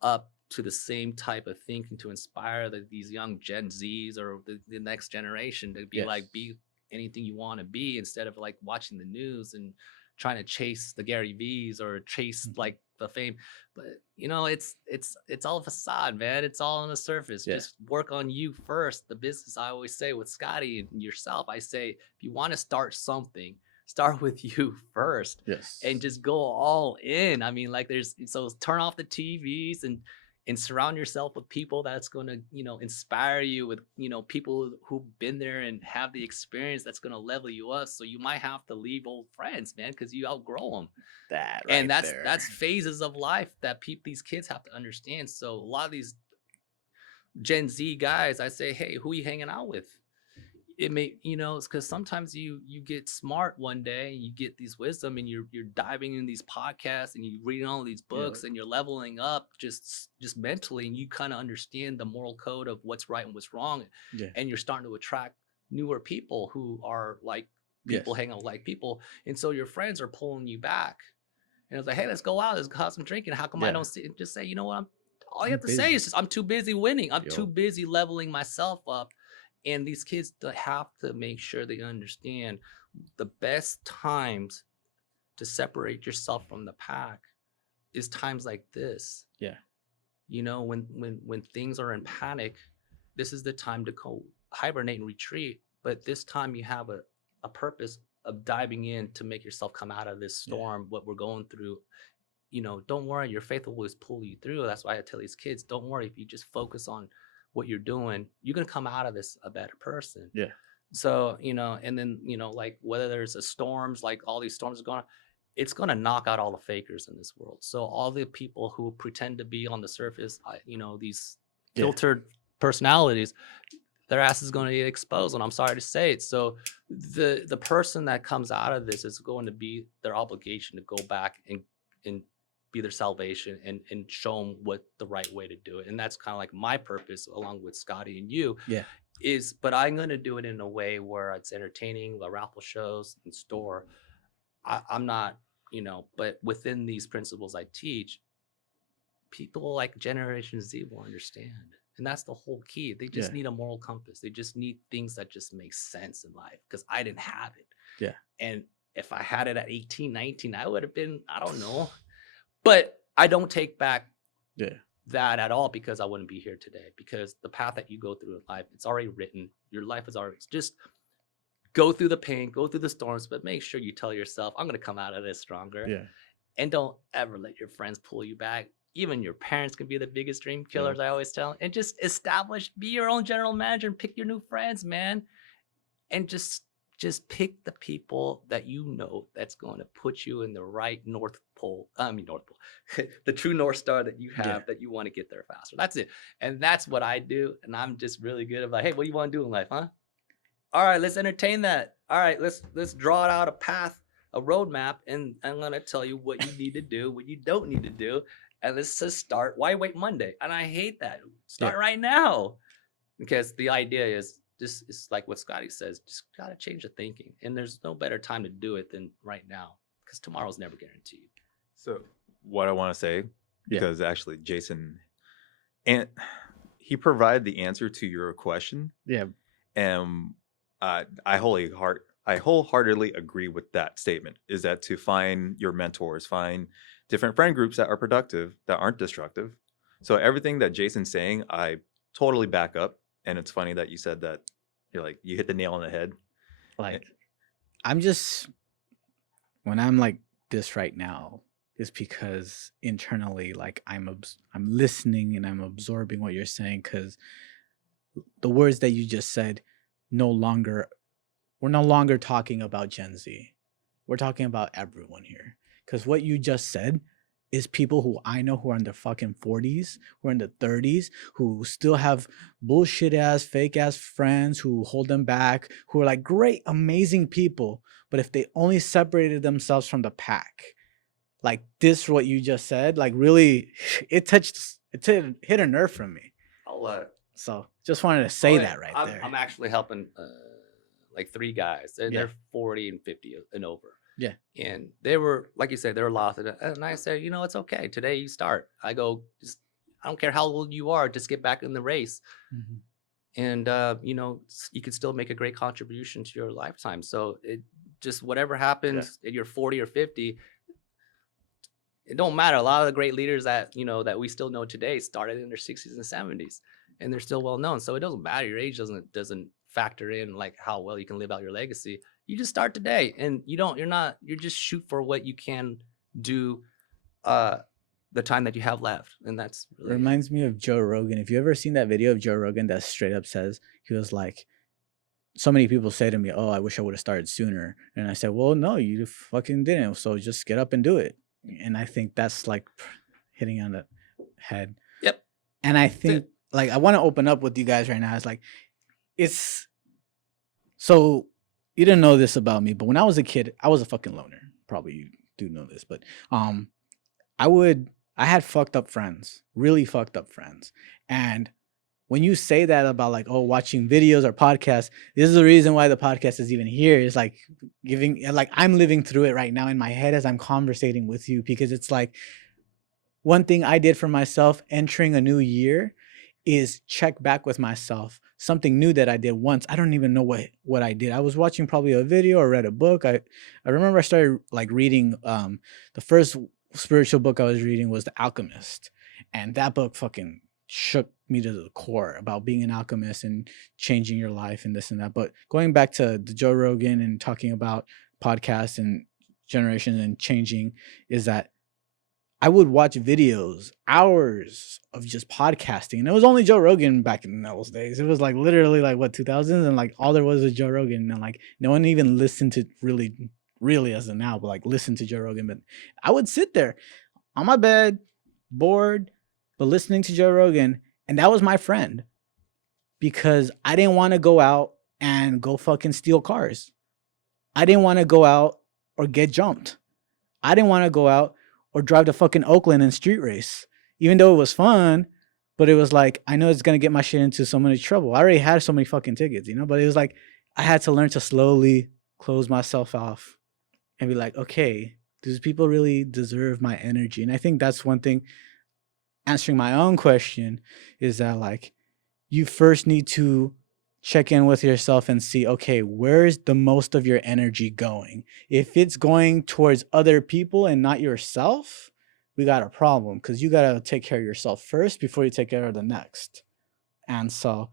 up to the same type of thinking to inspire these young Gen Zs or the next generation to be like, be anything you want to be, instead of like watching the news and trying to chase the Gary V's or chase like the fame. But it's all a facade, man. It's all on the surface. Just work on you first. The business, I always say, with Scotty and yourself, I say, if you want to start something, start with you first. Yes. And just go all in. I mean, like, so turn off the TVs and surround yourself with people that's going to, inspire you, with, people who've been there and have the experience that's going to level you up. So you might have to leave old friends, man, because you outgrow them. And that's phases of life that these kids have to understand. So a lot of these Gen Z guys, I say, hey, who are you hanging out with? It may, it's because sometimes you get smart one day, and you get these wisdom, and you're diving in these podcasts, and you're reading all these books, and you're leveling up just mentally, and you kind of understand the moral code of what's right and what's wrong. And you're starting to attract newer people who are like people, hang out like people. And so your friends are pulling you back. And it's like, hey, let's go out, let's have some drinking. How come I don't see it? Just say, you know what, all you have to say is just, I'm too busy winning. I'm too busy leveling myself up. And these kids have to make sure they understand the best times to separate yourself from the pack is times like this. Yeah. When things are in panic, this is the time to go hibernate and retreat. But this time you have a purpose of diving in to make yourself come out of this storm, what we're going through. Don't worry, your faith will always pull you through. That's why I tell these kids, don't worry, if you just focus on what you're doing, you're going to come out of this a better person. Yeah. So, and then, like, whether there's storms, like all these storms are going on, it's going to knock out all the fakers in this world. So all the people who pretend to be on the surface, these filtered personalities, their ass is going to get exposed, and I'm sorry to say it. So the person that comes out of this is going to be their obligation to go back and be their salvation and show them what the right way to do it. And that's kind of like my purpose, along with Scotty and you, Yeah. but I'm going to do it in a way where it's entertaining, the raffle shows and store. I'm not, but within these principles I teach, people like Generation Z will understand. And that's the whole key. They just need a moral compass. They just need things that just make sense in life, because I didn't have it. Yeah. And if I had it at 18, 19, I would have been, I don't know. But I don't take back that at all, because I wouldn't be here today. Because the path that you go through in life, it's already written. Your life is already, just go through the pain, go through the storms, but make sure you tell yourself, I'm going to come out of this stronger. Yeah. And don't ever let your friends pull you back. Even your parents can be the biggest dream killers, I always tell. And just be your own general manager and pick your new friends, man. And just pick the people that that's going to put you in the right North Pole, the true North Star that you have, that you want to get there faster. That's it. And that's what I do. And I'm just really good about, hey, what do you want to do in life, huh? All right, let's entertain that. All right, let's draw out a path, a roadmap, and I'm going to tell you what you need to do, what you don't need to do. And let's just start. Why wait Monday? And I hate that. Start right now. Because the idea is, this is like what Scotty says, just got to change the thinking. And there's no better time to do it than right now, because tomorrow's never guaranteed. So what I want to say, because actually Jason, and he provided the answer to your question. Yeah. And I wholeheartedly agree with that statement, is that to find your mentors, find different friend groups that are productive, that aren't destructive. So everything that Jason's saying, I totally back up. And it's funny that you said that, you hit the nail on the head. Like, when I'm like this right now, is because internally, like, I'm listening and I'm absorbing what you're saying, because the words that you just said, we're no longer talking about Gen Z. We're talking about everyone here. Because what you just said is people who I know who are in their fucking 40s, who are in their 30s, who still have bullshit ass, fake ass friends who hold them back, who are like great, amazing people. But if they only separated themselves from the pack, like this, what you just said, like really, it hit a nerve from me. So just wanted to say that right there. I'm actually helping like 3 guys, and they're 40 and 50 and over. Yeah. And they were, like you said, they were lost. And I said, it's okay. Today you start. I go, I don't care how old you are, just get back in the race. Mm-hmm. And, you could still make a great contribution to your lifetime. So it just, whatever happens at you're 40 or 50, it don't matter. A lot of the great leaders that, that we still know today started in their 60s and 70s, and they're still well known. So it doesn't matter. Your age doesn't factor in like how well you can live out your legacy. You just start today, and you're just shoot for what you can do the time that you have left. And that's really reminds me of Joe Rogan. If you ever seen that video of Joe Rogan that straight up says, he was like, so many people say to me, oh, I wish I would have started sooner. And I said, well, no, you fucking didn't. So just get up and do it. And I think that's like hitting on the head. Yep. And I think like, I want to open up with you guys right now. It's like, so you didn't know this about me, but when I was a kid, I was a fucking loner. Probably you do know this, but I had fucked up friends, really fucked up friends. And when you say that about like, oh, watching videos or podcasts, this is the reason why the podcast is even here. It's like I'm living through it right now in my head as I'm conversating with you, because it's like one thing I did for myself entering a new year is check back with myself. Something new that I did once. I don't even know what I did. I was watching probably a video or read a book. I remember I started like reading, the first spiritual book I was reading was The Alchemist. And that book fucking shook me to the core about being an alchemist and changing your life and this and that. But going back to the Joe Rogan and talking about podcasts and generations and changing, is that I would watch videos, hours of just podcasting. And it was only Joe Rogan back in those days. It was like literally like 2000s, and like all there was Joe Rogan, and like no one even listened to really as of now, but like listen to Joe Rogan. But I would sit there on my bed, bored, but listening to Joe Rogan. And that was my friend because I didn't want to go out and go fucking steal cars. I didn't want to go out or get jumped. I didn't want to go out or drive to fucking Oakland and street race, even though it was fun. But it was like, I know it's going to get my shit into so many trouble. I already had so many fucking tickets, but it was like, I had to learn to slowly close myself off and be like, okay, these people really deserve my energy. And I think that's one thing, answering my own question, is that like, you first need to check in with yourself and see, okay, where's the most of your energy going? If it's going towards other people and not yourself, we got a problem, because you got to take care of yourself first before you take care of the next. And so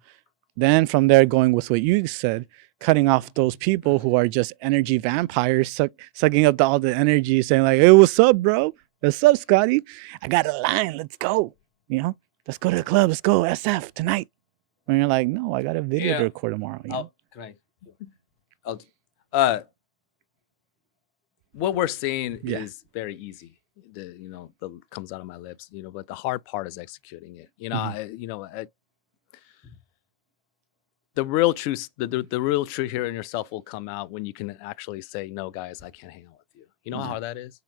then from there, going with what you said, cutting off those people who are just energy vampires, sucking up all the energy, saying like, hey, what's up, bro? What's up, Scotty? I got a line. Let's go. Let's go to the club. Let's go SF tonight. When you're like, no, I got a video to record tomorrow. What we're saying is very easy. The comes out of my lips, but the hard part is executing it. The real truth, the real truth here in yourself will come out when you can actually say, no, guys, I can't hang out with you. You know how hard that is?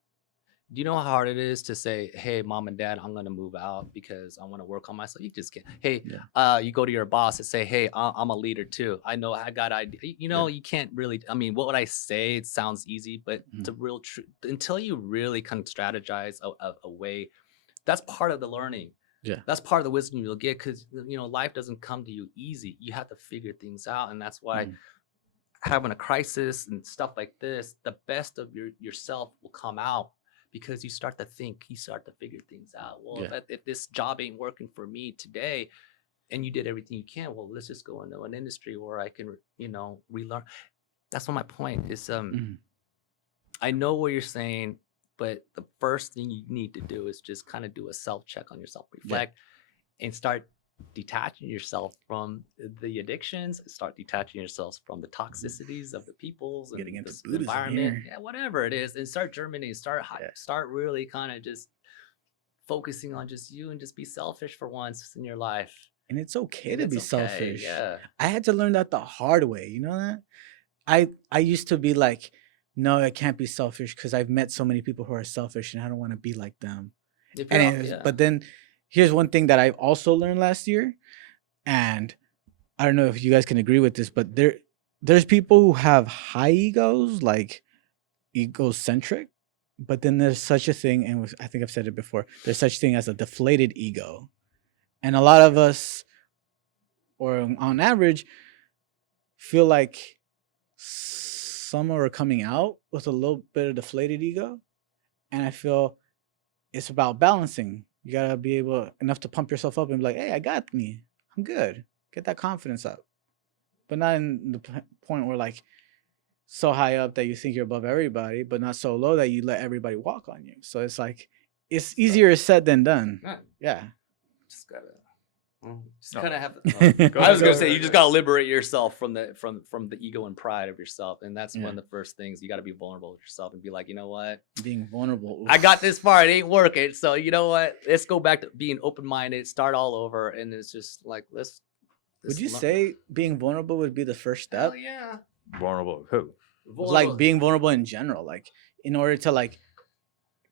Do you know how hard it is to say, hey, mom and dad, I'm going to move out because I want to work on myself? You just can't. Hey, you go to your boss and say, hey, I'm a leader too. I know I got idea. You can't really, what would I say? It sounds easy, but the real truth, until you really kind of strategize a way, that's part of the learning. Yeah. That's part of the wisdom you'll get, because, life doesn't come to you easy. You have to figure things out. And that's why having a crisis and stuff like this, the best of yourself will come out. Because you start to think, you start to figure things out. Well, if this job ain't working for me today, and you did everything you can, well, let's just go into an industry where I can, relearn. That's what my point is. I know what you're saying, but the first thing you need to do is just kind of do a self-check on yourself, reflect, and start detaching yourself from the addictions, start detaching yourselves from the toxicities of the peoples and getting into the environment, whatever it is, and start germinating, start really kind of just focusing on just you, and just be selfish for once in your life. And it's okay to be selfish. Yeah, I had to learn that the hard way. You know that I used to be like, no, I can't be selfish because I've met so many people who are selfish and I don't want to be like them. But then here's one thing that I also learned last year, and I don't know if you guys can agree with this, but there's people who have high egos, like egocentric, but then there's such a thing, and I think I've said it before, there's such thing as a deflated ego. And a lot of us, or on average, feel like some are coming out with a little bit of deflated ego. And I feel it's about balancing. You gotta be enough to pump yourself up and be like, hey, I got me. I'm good. Get that confidence up. But not in the point where like so high up that you think you're above everybody, but not so low that you let everybody walk on you. So it's like, it's easier said than done. Yeah. Just gotta kind of have. I was gonna say, you just gotta liberate yourself from the ego and pride of yourself, and that's one of the first things. You got to be vulnerable with yourself and be like, you know what? Being vulnerable. I got this far. It ain't working. So you know what? Let's go back to being open-minded. Start all over, and it's just like let's would you say being vulnerable would be the first step? Hell yeah. Vulnerable who? Like being vulnerable in general, like in order to like.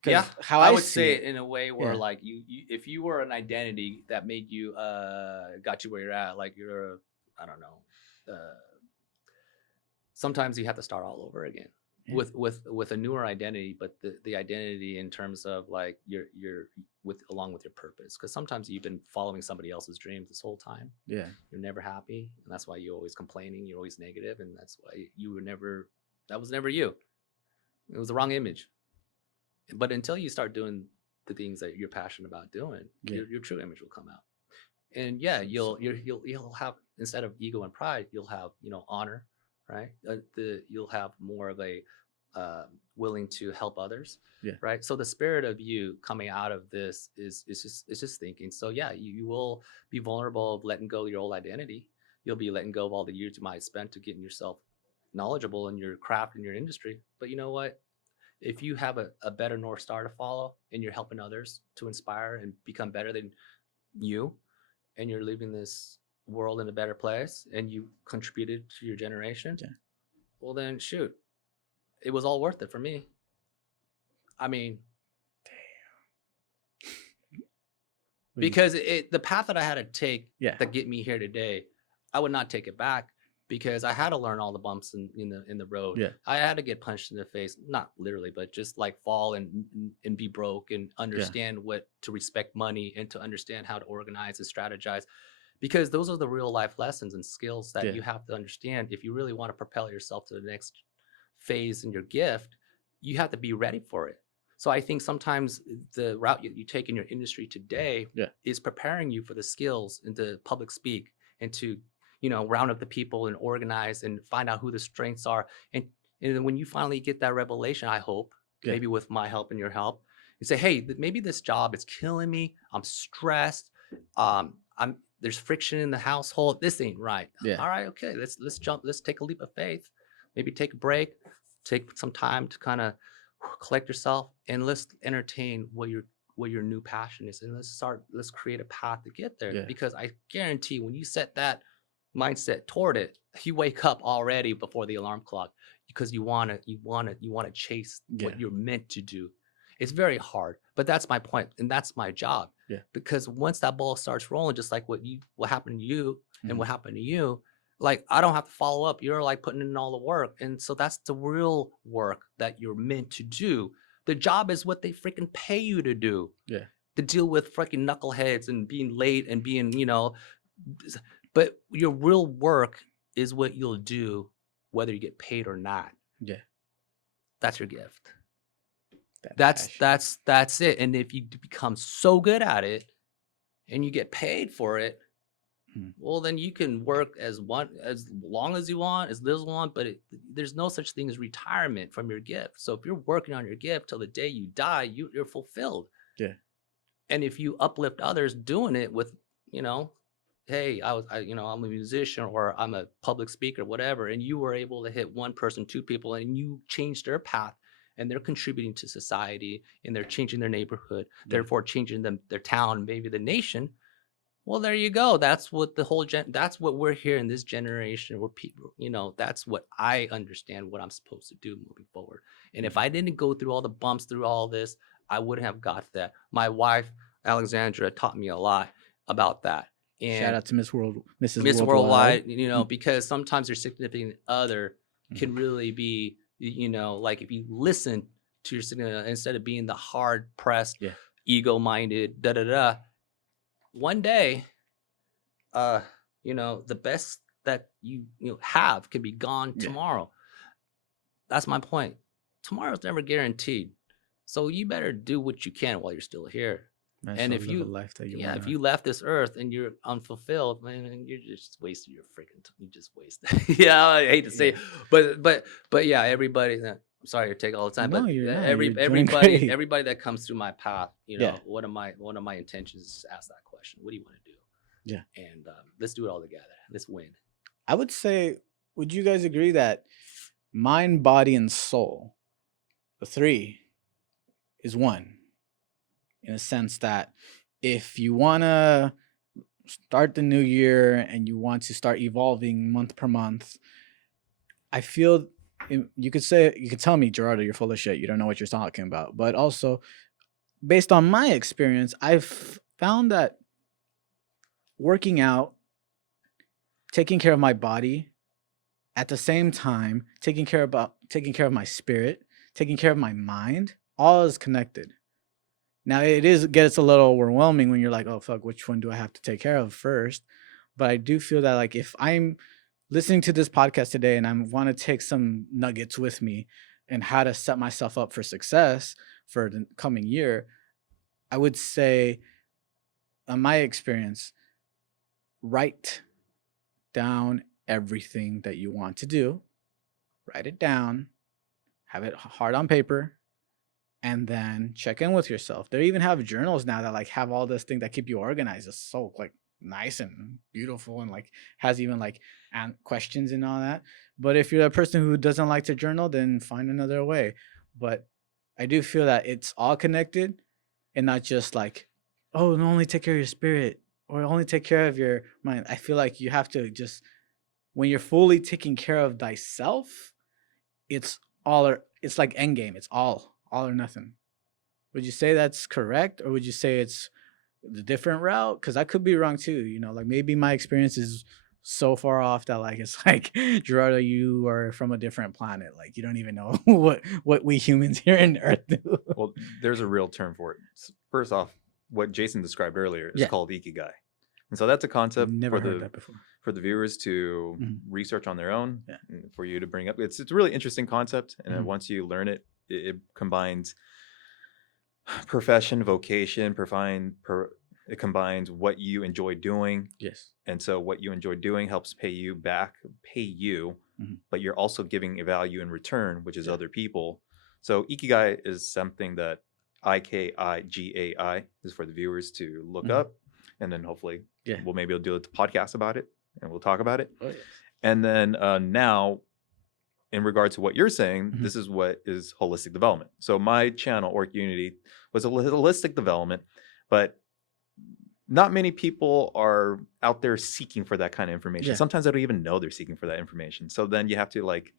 Yeah, how I would say it in a way where like you if you were an identity that made you got you where you're at, like you're I don't know, sometimes you have to start all over again with a newer identity, but the identity in terms of like you're along with your purpose, because sometimes you've been following somebody else's dreams this whole time. Yeah, you're never happy, and that's why you're always complaining, you're always negative, and that's why that was never you. It was the wrong image. But until you start doing the things that you're passionate about doing, your true image will come out. And you'll have, instead of ego and pride, you'll have honor, right? You'll have more of a willing to help others, right? So the spirit of you coming out of this is just thinking. So you will be vulnerable of letting go of your old identity. You'll be letting go of all the years you might have spent to getting yourself knowledgeable in your craft and your industry. But you know what? If you have a better North Star to follow, and you're helping others to inspire and become better than you, and you're leaving this world in a better place and you contributed to your generation, Yeah. well then shoot, it was all worth it for me. I mean, because the path that I had to take Yeah. to get me here today, I would not take it back because I had to learn all the bumps in the road. Yeah. I had to get punched in the face, not literally, but just like fall and be broke and understand what to respect money and to understand how to organize and strategize, because those are the real life lessons and skills that you have to understand if you really want to propel yourself to the next phase in your gift. You have to be ready for it. So I think sometimes the route you take in your industry today is preparing you for the skills and to public speak and to, round up the people and organize and find out who the strengths are. And then when you finally get that revelation, I hope, maybe with my help and your help, you say, hey, maybe this job is killing me. I'm stressed. There's friction in the household. This ain't right. Yeah. All right, okay, let's jump. Let's take a leap of faith. Maybe take a break. Take some time to kind of collect yourself and let's entertain what your new passion is, and let's create a path to get there. Because I guarantee when you set that mindset toward it, you wake up already before the alarm clock because you want to chase what you're meant to do. It's very hard, but that's my point and that's my job. Because once that ball starts rolling, just like what happened to you and what happened to you, like I don't have to follow up. You're like putting in all the work. And so that's the real work that you're meant to do. The job is what they freaking pay you to do. To deal with freaking knuckleheads and being late and being, but your real work is what you'll do whether you get paid or not. That's your gift. That's it. And if you become so good at it and you get paid for it, well, then you can work as long as you want, as little as you want, but there's no such thing as retirement from your gift. So if you're working on your gift till the day you die, you're fulfilled. And if you uplift others doing it with, hey, I'm a musician or I'm a public speaker, whatever, and you were able to hit one person, two people, and you changed their path and they're contributing to society and they're changing their neighborhood, therefore changing their town, maybe the nation. Well, there you go. That's what that's what we're here in this generation. We're people, that's what I understand what I'm supposed to do moving forward. And if I didn't go through all the bumps through all this, I wouldn't have got that. My wife, Alexandra, taught me a lot about that. And shout out to Mrs. Miss Worldwide, because sometimes your significant other can really be, like if you listen to your significant, instead of being the hard pressed, ego minded, one day, the best that you have can be gone tomorrow. That's my point. Tomorrow's never guaranteed. So you better do what you can while you're still here. And if you if you left this earth and you're unfulfilled, man, you're just wasting your freaking time. You just waste it. I hate to say it. But yeah, everybody I'm sorry to take all the time, but everybody that comes through my path, one of my intentions is to ask that question. What do you want to do? And let's do it all together. Let's win. I would say, would you guys agree that mind, body, and soul, the three, is one? In a sense that if you want to start the new year and you want to start evolving month per month, I feel you could tell me, Gerardo, you're full of shit. You don't know what you're talking about. But also, based on my experience, I've found that working out, taking care of my body, at the same time, taking care of my spirit, taking care of my mind, all is connected. Now, gets a little overwhelming when you're like, oh, fuck, which one do I have to take care of first? But I do feel that, like, if I'm listening to this podcast today and I want to take some nuggets with me and how to set myself up for success for the coming year, I would say, on my experience, write down everything that you want to do. Write it down. Have it hard on paper. And then check in with yourself. They even have journals now that like have all this thing that keep you organized. It's so like nice and beautiful and like has even like questions and all that. But if you're a person who doesn't like to journal, then find another way. But I do feel that it's all connected and not just like, oh, only take care of your spirit. or only take care of your mind. I feel like you have to just, when you're fully taking care of thyself, it's all or it's like endgame. It's all or nothing. Would you say that's correct, or would you say it's the different route? Because I could be wrong too. Like maybe my experience is so far off that like it's like Gerardo, you are from a different planet. Like you don't even know what we humans here in Earth do. Well, there's a real term for it. First off, what Jason described earlier is Yeah. called ikigai, and so that's a concept Never for heard the that before. for the viewers to Mhm. research on their own, Yeah. and for you to bring up. It's a really interesting concept, and then Mhm. once you learn it, it combines profession, vocation, it combines what you enjoy doing, Yes. and so what you enjoy doing helps pay you, Mhm. but you're also giving a value in return, which is Yeah. other people. So ikigai is something that IKIGAI is for the viewers to look Mhm. up, and then hopefully Yeah. we'll do a podcast about it, and we'll talk about it. Oh yes. And then now, in regard to what you're saying, Mhm. this is what is holistic development. So my channel, Orc Unity, was a holistic development, but not many people are out there seeking for that kind of information. Yeah. Sometimes I don't even know they're seeking for that information. So then you have to like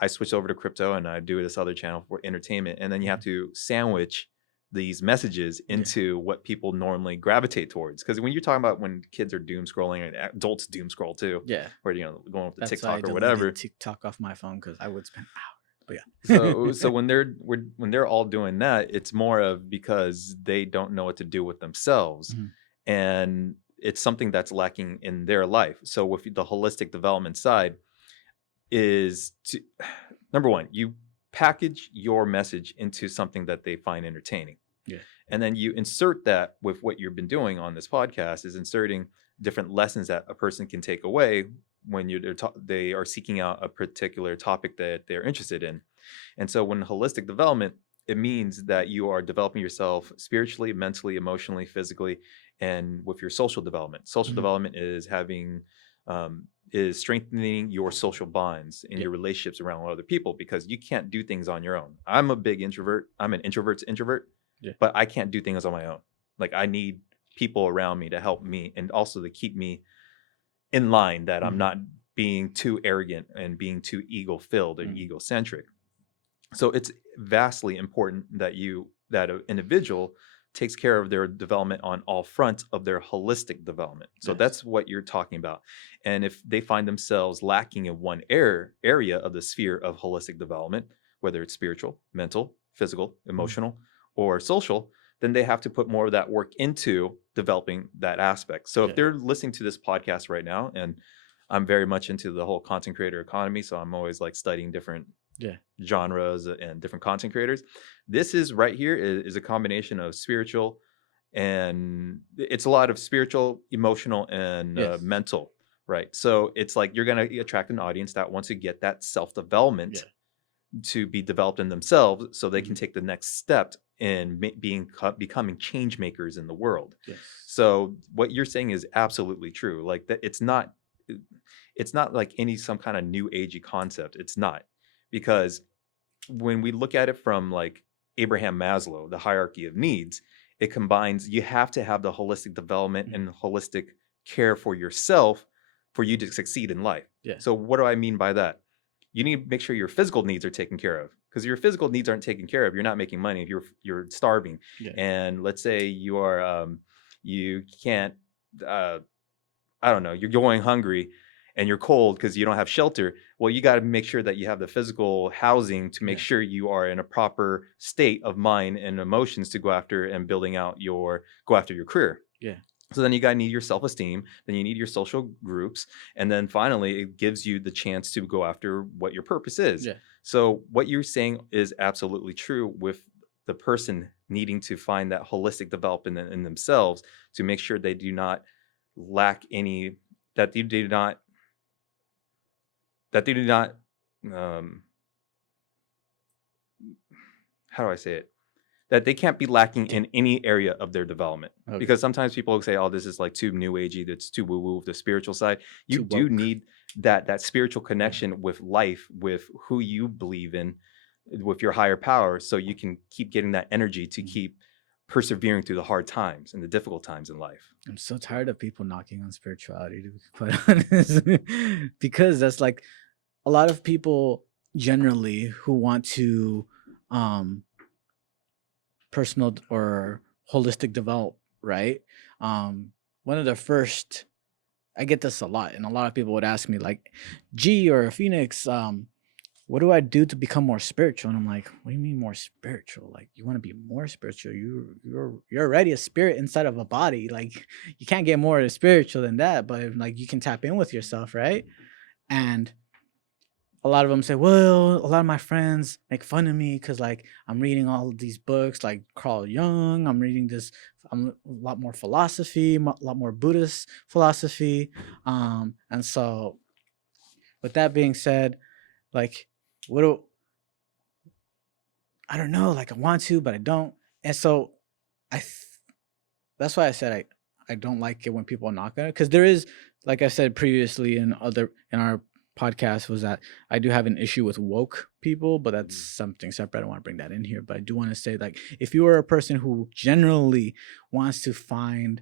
I switched over to crypto and I do this other channel for entertainment, and then you have to sandwich these messages Yeah. into what people normally gravitate towards. Because when you're talking about when kids are doom scrolling, and adults doom scroll too, Yeah. or going with the That's why I TikTok or deleted whatever. TikTok off my phone because I would spend hours. But yeah. So when they're all doing that, it's more of because they don't know what to do with themselves, Mhm. and it's something that's lacking in their life. So with the holistic development side is to, number one, you package your message into something that they find entertaining. Yeah. And then you insert that with what you've been doing on this podcast, is inserting different lessons that a person can take away when they are seeking out a particular topic that they're interested in. And so when holistic development, it means that you are developing yourself spiritually, mentally, emotionally, physically, and with your social development. Social Mhm. development is strengthening your social bonds in Yeah. your relationships around other people, because you can't do things on your own. I'm a big introvert. I'm an introvert's introvert, Yeah. but I can't do things on my own. Like I need people around me to help me, and also to keep me in line, that I'm Mhm. not being too arrogant and being too ego filled and Mhm. egocentric. So it's vastly important that an individual takes care of their development on all fronts of their holistic development. So Yes. that's what you're talking about. And if they find themselves lacking in one area of the sphere of holistic development, whether it's spiritual, mental, physical, emotional, or social, then they have to put more of that work into developing that aspect. So if Yeah. they're listening to this podcast right now, and I'm very much into the whole content creator economy, so I'm always like studying different Yeah. genres and different content creators. This is right here is a combination of spiritual, and it's a lot of spiritual, emotional, and Yes. mental, right? So it's like you're going to attract an audience that wants to get that self-development Yeah. to be developed in themselves, so they can Mhm. take the next step in becoming change makers in the world. Yes. So what you're saying is absolutely true. Like that, it's not like some kind of new agey concept. It's not, because when we look at it from like Abraham Maslow, the hierarchy of needs, it combines, you have to have the holistic development and holistic care for yourself for you to succeed in life. Yeah. So what do I mean by that? You need to make sure your physical needs are taken care of, because your physical needs aren't taken care of, you're not making money. If you're starving, Yeah. and let's say you are you can't I don't know, you're going hungry and you're cold because you don't have shelter. Well, you got to make sure that you have the physical housing to make Yeah. sure you are in a proper state of mind and emotions to go after and go after your career. Yeah. So then you got to need your self-esteem, then you need your social groups, and then finally it gives you the chance to go after what your purpose is. Yeah. So what you're saying is absolutely true, with the person needing to find that holistic development in themselves, to make sure they do not lack any, that they do not um how do I say it, that they can't be lacking in any area of their development. Okay. Because sometimes people say, oh, this is like too new agey, that's too woo woo with the spiritual side. You Too do woke. need that spiritual connection with life, with who you believe in, with your higher power, so you can keep getting that energy to keep persevering through the hard times and the difficult times in life. I'm so tired of people knocking on spirituality, to be quite honest, because that's like a lot of people generally who want to um personal or holistic develop, right? One of the first, I get this a lot, and a lot of people would ask me like, G or Phoenix, what do I do to become more spiritual? And I'm like, what do you mean more spiritual? Like, you want to be more spiritual? You're already a spirit inside of a body. Like, you can't get more spiritual than that. But like, you can tap in with yourself, right? And a lot of them say, well, a lot of my friends make fun of me because like I'm reading all of these books like Carl Jung. I'm a lot more philosophy, a lot more Buddhist philosophy. And so with that being said, like, what do I don't know, like I want to, but I don't. And so I th- that's why I said I don't like it when people knock on it, because there is, like I said previously in our podcast, was that I do have an issue with woke people, but that's something separate. I don't want to bring that in here, but I do want to say, like, if you are a person who generally wants to find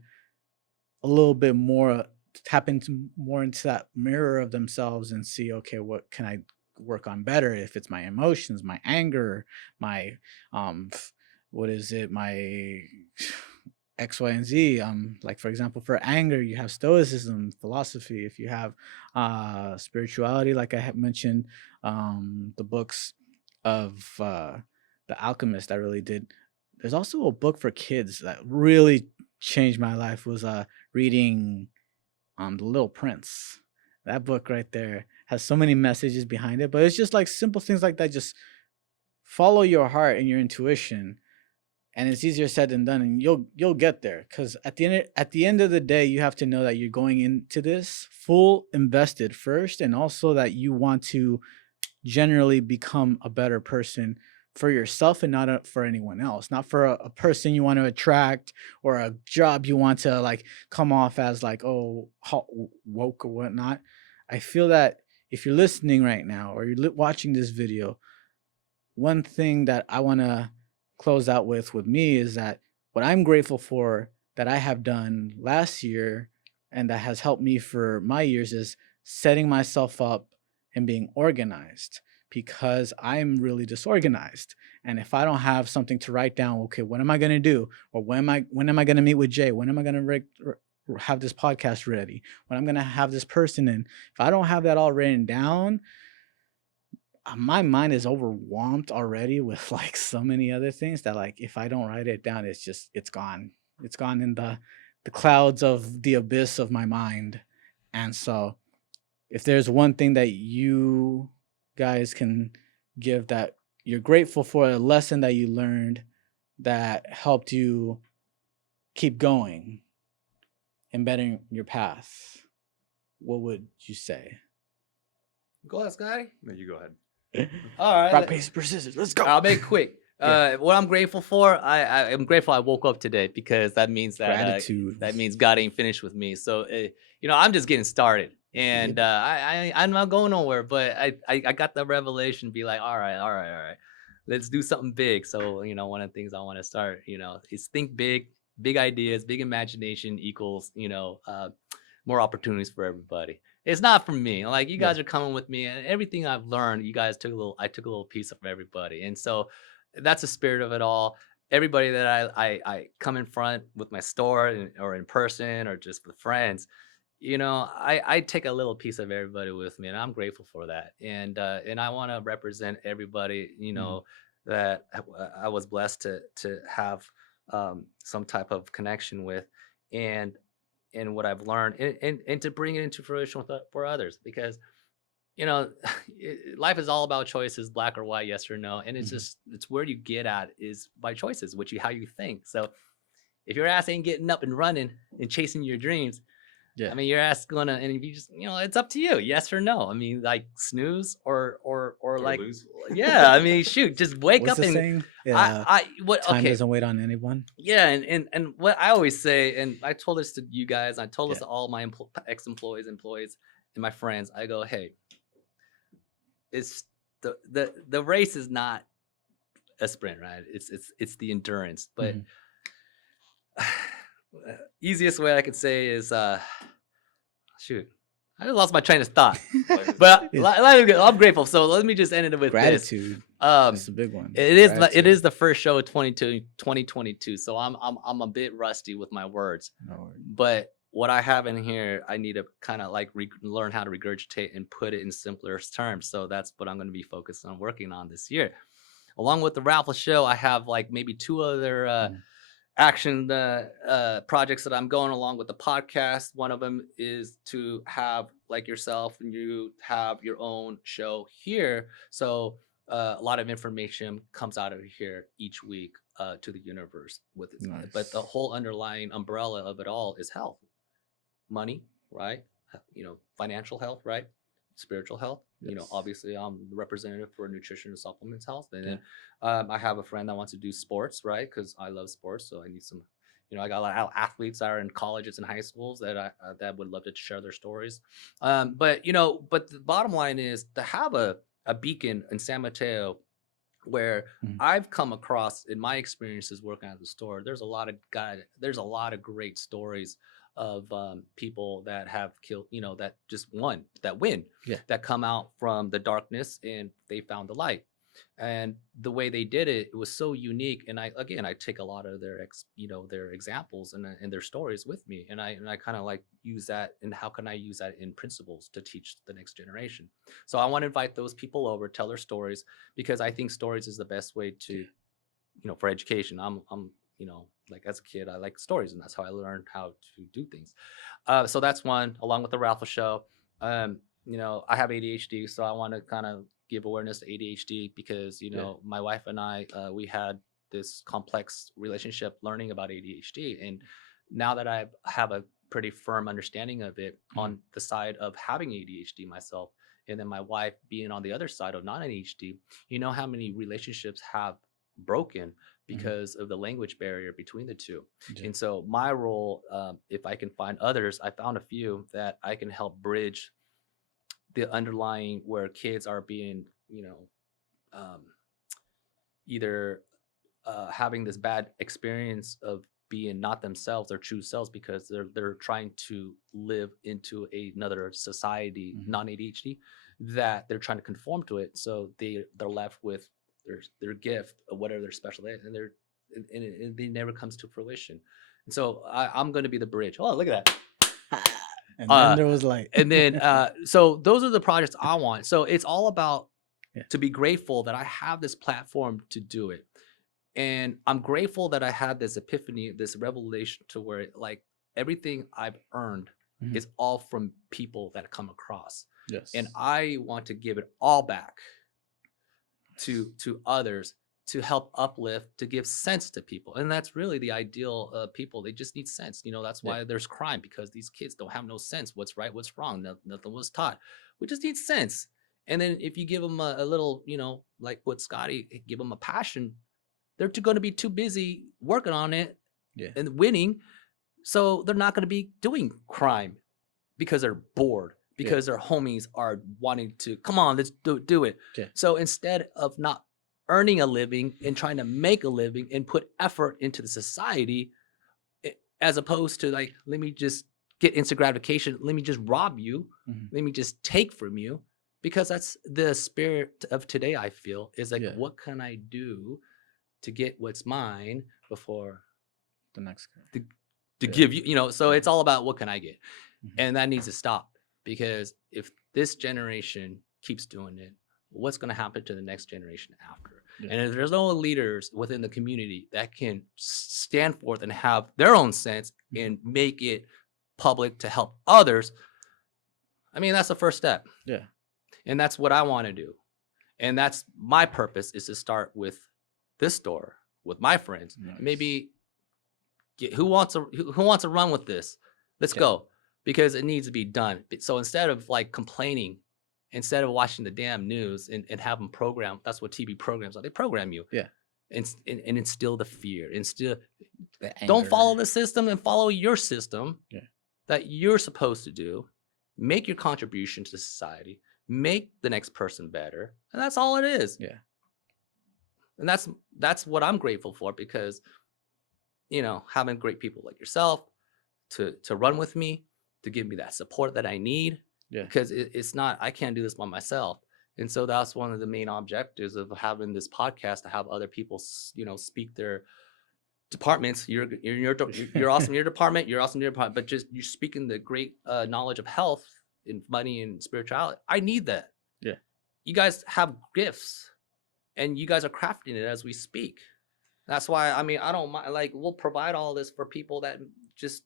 a little bit more, tap into more into that mirror of themselves and see, okay, what can I work on better? If it's my emotions, my anger, my what is it, my X, Y, and Z. Like for example, for anger, you have stoicism, philosophy. If you have spirituality, like I have mentioned, the books of the Alchemist, that really did. There's also a book for kids that really changed my life. Was reading The Little Prince. That book right there has so many messages behind it, but it's just like simple things like that. Just follow your heart and your intuition, and it's easier said than done, and you'll get there. Because at the end of the day, you have to know that you're going into this full invested first, and also that you want to generally become a better person for yourself and not for anyone else, not for a person you want to attract or a job you want to like come off as like, oh, woke or whatnot. I feel that if you're listening right now or you're watching this video, one thing that I want to close out with me is that what I'm grateful for that I have done last year and that has helped me for my years is setting myself up and being organized, because I'm really disorganized. And if I don't have something to write down, okay, what am I going to do? Or when am I going to meet with Jay? When am I going to have this podcast ready? When I'm going to have this person in? If I don't have that all written down, my mind is overwhelmed already with like so many other things that, like, if I don't write it down, it's gone. It's gone in the clouds of the abyss of my mind. And so if there's one thing that you guys can give that you're grateful for, a lesson that you learned that helped you keep going and bettering your path, what would you say? Go ahead, Scotty. No, you go ahead. All right. Rock, paper, scissors. Let's go. I'll make it quick. Yeah. What I'm grateful for, I'm grateful I woke up today, because that means that Gratitude. that means God ain't finished with me. So I'm just getting started, and I'm not going nowhere. But I got the revelation, be like, all right, let's do something big. So one of the things I want to start, is think big, big ideas, big imagination equals more opportunities for everybody. It's not from me. Like, you guys are coming with me, and everything I've learned, I took a little piece of everybody. And so that's the spirit of it all. Everybody that I come in front with my store or in person or just with friends, I take a little piece of everybody with me, and I'm grateful for that. And I want to represent everybody, that I was blessed to have some type of connection with, and what I've learned, and to bring it into fruition for others, because life is all about choices, black or white, yes or no, and it's where you get at is by choices, how you think. So if your ass ain't getting up and running and chasing your dreams, I mean, your ass gonna, and if you just, it's up to you, yes or no. I mean, like, snooze or like lose. Yeah, I mean, shoot, just wake What's up the and saying? Yeah, time okay. doesn't wait on anyone. Yeah, and what I always say, and I told this to you guys, I told this to all my ex-employees, employees, and my friends. I go, hey, it's the race is not a sprint, right? It's the endurance. But Easiest way I could say is shoot. I just lost my train of thought. But I'm grateful. So let me just end it with Gratitude. this. That's a big one. It is Gratitude. the first show of 2022. So I'm a bit rusty with my words. No worries. But what I have in here, I need to kind of like learn how to regurgitate and put it in simpler terms. So that's what I'm going to be focused on working on this year. Along with the raffle show, I have like maybe 2 other action projects that I'm going along with the podcast. One of them is to have like yourself and you have your own show here. So a lot of information comes out of here each week to the universe with it. Nice. But the whole underlying umbrella of it all is health, money, right? Financial health, right? Spiritual health. Yes. Obviously I'm the representative for nutrition and supplements health. And then I have a friend that wants to do sports, right? Because I love sports. So I need some, I got a lot of athletes that are in colleges and high schools that that would love to share their stories. But the bottom line is to have a beacon in San Mateo where I've come across in my experiences working at the store. There's a lot of great stories of people that have killed, that just win, that come out from the darkness and they found the light. And the way they did it, it was so unique. And I take a lot of their their examples and their stories with me, and I kind of like use that. And how can I use that in principles to teach the next generation? So I want to invite those people over, tell their stories, because I think stories is the best way to, for education. I'm like as a kid, I like stories, and that's how I learned how to do things. So that's one, along with the raffle show. I have ADHD, so I want to kind of give awareness to ADHD because, my wife and I, we had this complex relationship learning about ADHD. And now that I have a pretty firm understanding of it on the side of having ADHD myself, and then my wife being on the other side of non-ADHD, how many relationships have broken because of the language barrier between the two. And so my role, if I can find others, I found a few that I can help bridge the underlying where kids are being, either having this bad experience of being not themselves or true selves because they're trying to live into another society, non-ADHD, that they're trying to conform to it. So they're left with their gift of whatever their special is, and it never comes to fruition. And so I'm going to be the bridge. Oh, look at that. And then there was light. And then so those are the projects I want. So it's all about to be grateful that I have this platform to do it. And I'm grateful that I had this epiphany, this revelation to where like everything I've earned is all from people that come across. Yes. And I want to give it all back to others, to help uplift, to give sense to people. And that's really the ideal people. They just need sense. That's why there's crime, because these kids don't have no sense. What's right, what's wrong? Nothing was taught. We just need sense. And then if you give them a little, like what Scotty, give them a passion, they're going to be too busy working on it and winning. So they're not going to be doing crime because they're bored, because their homies are wanting to, come on, let's do it. Yeah. So instead of not earning a living and trying to make a living and put effort into the society, as opposed to like, let me just get instant gratification, let me just rob you, let me just take from you, because that's the spirit of today. I feel is like, what can I do to get what's mine before the next to give you, so it's all about what can I get, and that needs to stop, because if this generation keeps doing it, what's going to happen to the next generation after? And if there's no leaders within the community that can stand forth and have their own sense and make it public to help others, I mean, that's the first step. Yeah. And that's what I want to do. And that's my purpose, is to start with this store with my friends. Nice. Maybe who wants to run with this? Let's go, because it needs to be done. So instead of like complaining, instead of watching the damn news and have them program, that's what TV programs are. They program you. Yeah. And instill the fear. Don't follow the system, and follow your system that you're supposed to do. Make your contribution to society. Make the next person better. And that's all it is. Yeah. And that's what I'm grateful for, because having great people like yourself to run with me, to give me that support that I need. Yeah. Because it's not, I can't do this by myself. And so that's one of the main objectives of having this podcast, to have other people, speak their departments. You're awesome in your department. You're awesome in your department. But just you're speaking the great knowledge of health and money and spirituality. I need that. Yeah. You guys have gifts, and you guys are crafting it as we speak. That's why, I don't mind. Like, we'll provide all this for people that just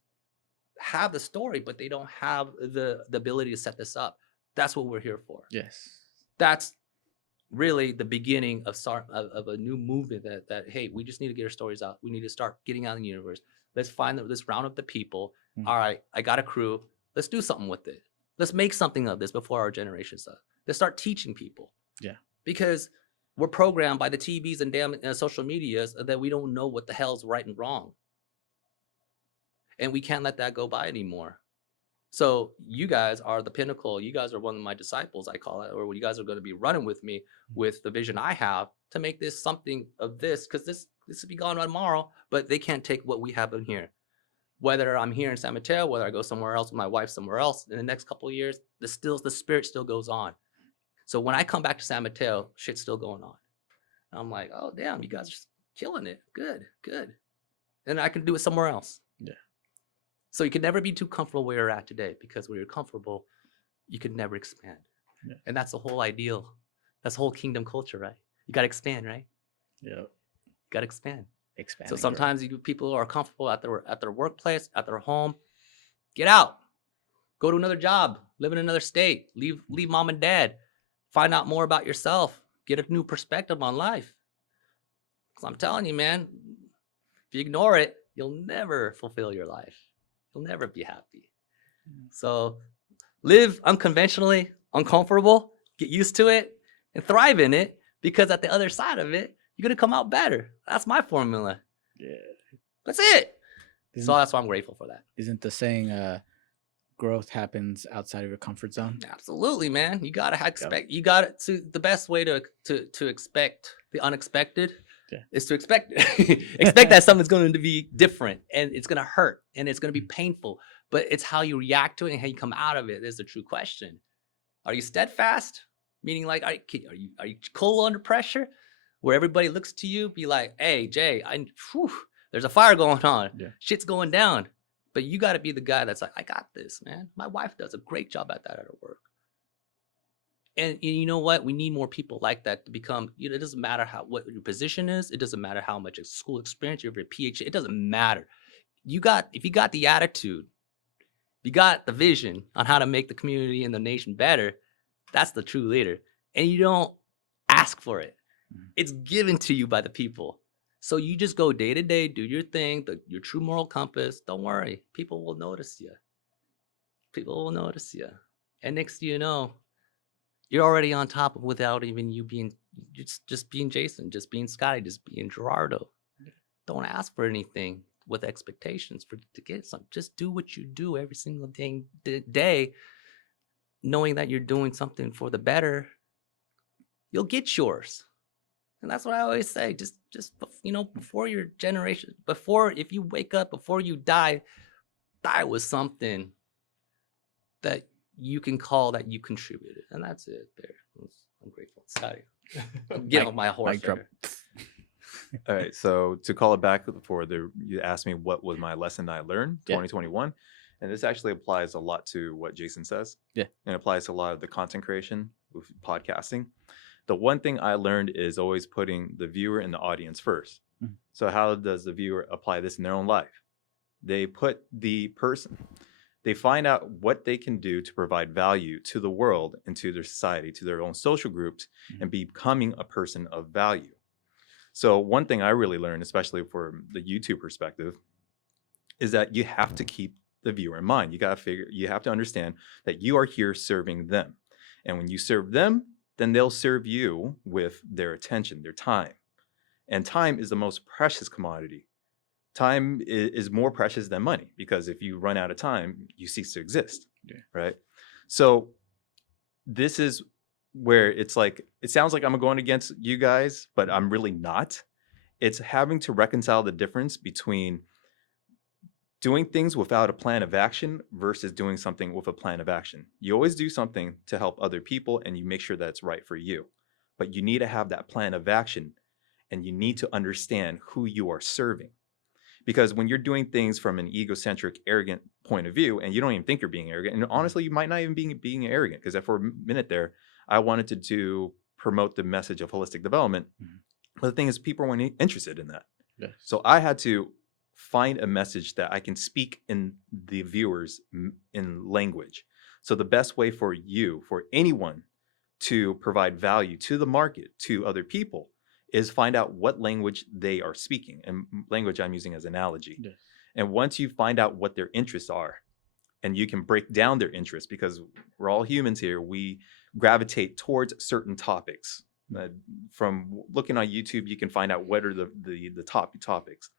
have the story, but they don't have the ability to set this up. That's what we're here for. Yes. That's really the beginning of a new movement that hey, we just need to get our stories out. We need to start getting out in the universe. Let's round up the people. Mhm. All right, I got a crew. Let's do something with it. Let's make something of this before our generation stuff. Let's start teaching people. Yeah. Because we're programmed by the TVs and damn social medias that we don't know what the hell's right and wrong. And we can't let that go by anymore. So you guys are the pinnacle. You guys are one of my disciples, I call it, or you guys are going to be running with me with the vision I have to make this something of this, because this will be gone tomorrow, but they can't take what we have in here. Whether I'm here in San Mateo, whether I go somewhere else with my wife somewhere else in the next couple of years, the spirit still goes on. So when I come back to San Mateo, shit's still going on. And I'm like, oh damn, you guys are killing it. Good. And I can do it somewhere else. Yeah. So you can never be too comfortable where you're at today, because when you're comfortable, you can never expand. Yeah. And that's the whole ideal. That's the whole kingdom culture, right? You got to expand, right? Yeah. You got to expand. Expand. So sometimes people are comfortable at their workplace, at their home. Get out. Go to another job. Live in another state. Leave mom and dad. Find out more about yourself. Get a new perspective on life. Because I'm telling you, man, if you ignore it, you'll never fulfill your life. You'll never be happy. So live unconventionally, uncomfortable, get used to it, and thrive in it, because at the other side of it, you're going to come out better. That's my formula. Yeah. That's it. So that's why I'm grateful for that. Isn't the saying growth happens outside of your comfort zone? Absolutely, man. You got to expect, you got to, the best way to expect the unexpected is to expect that something's going to be different, and it's going to hurt, and it's going to be painful, but it's how you react to it and how you come out of it is the true question. Are you steadfast? Meaning, like, are you cool under pressure, where everybody looks to you, be like, hey, Jay, there's a fire going on. Yeah. Shit's going down. But you got to be the guy that's like, I got this, man. My wife does a great job at that at her work. And you know what? We need more people like that to become, it doesn't matter what your position is. It doesn't matter how much school experience you have, your PhD. It doesn't matter. If you got the attitude, you got the vision on how to make the community and the nation better, that's the true leader. And you don't ask for it. It's given to you by the people. So you just go day to day, do your thing, your true moral compass. Don't worry. People will notice you. People will notice you. And next thing you know, you're already on top of, without even you being, just being Jason, just being Scotty, just being Gerardo. Don't ask for anything with expectations to get something. Just do what you do every single day, knowing that you're doing something for the better. You'll get yours. And that's what I always say. Just before your generation, if you wake up, before you die with something that you can call that you contributed. And that's it there. I'm grateful. Sorry. Get off my horse. All right. So to call it back you asked me what was my lesson I learned 2021. And this actually applies a lot to what Jason says. Yeah. And it applies to a lot of the content creation with podcasting. The one thing I learned is always putting the viewer and the audience first. Mm-hmm. So how does the viewer apply this in their own life? They put the person, they find out what they can do to provide value to the world and to their society, to their own social groups, and becoming a person of value. So one thing I really learned, especially from the YouTube perspective, is that you have to keep the viewer in mind. You have to understand that you are here serving them. And when you serve them, then they'll serve you with their attention, their time. And time is the most precious commodity. Time is more precious than money, because if you run out of time, you cease to exist, right? So this is where it's like, it sounds like I'm going against you guys, but I'm really not. It's having to reconcile the difference between doing things without a plan of action versus doing something with a plan of action. You always do something to help other people and you make sure that's right for you. But you need to have that plan of action and you need to understand who you are serving. Because when you're doing things from an egocentric, arrogant point of view, and you don't even think you're being arrogant, and honestly, you might not even be being arrogant, because for a minute there, I wanted to promote the message of holistic development. But the thing is, people weren't interested in that. Yeah. So I had to find a message that I can speak in the viewers in language. So the best way for you, for anyone to provide value to the market, to other people, is find out what language they are speaking. And language I'm using as analogy. Yeah. And once you find out what their interests are, and you can break down their interests, because we're all humans here, we gravitate towards certain topics. From looking on YouTube, you can find out what are the top topics.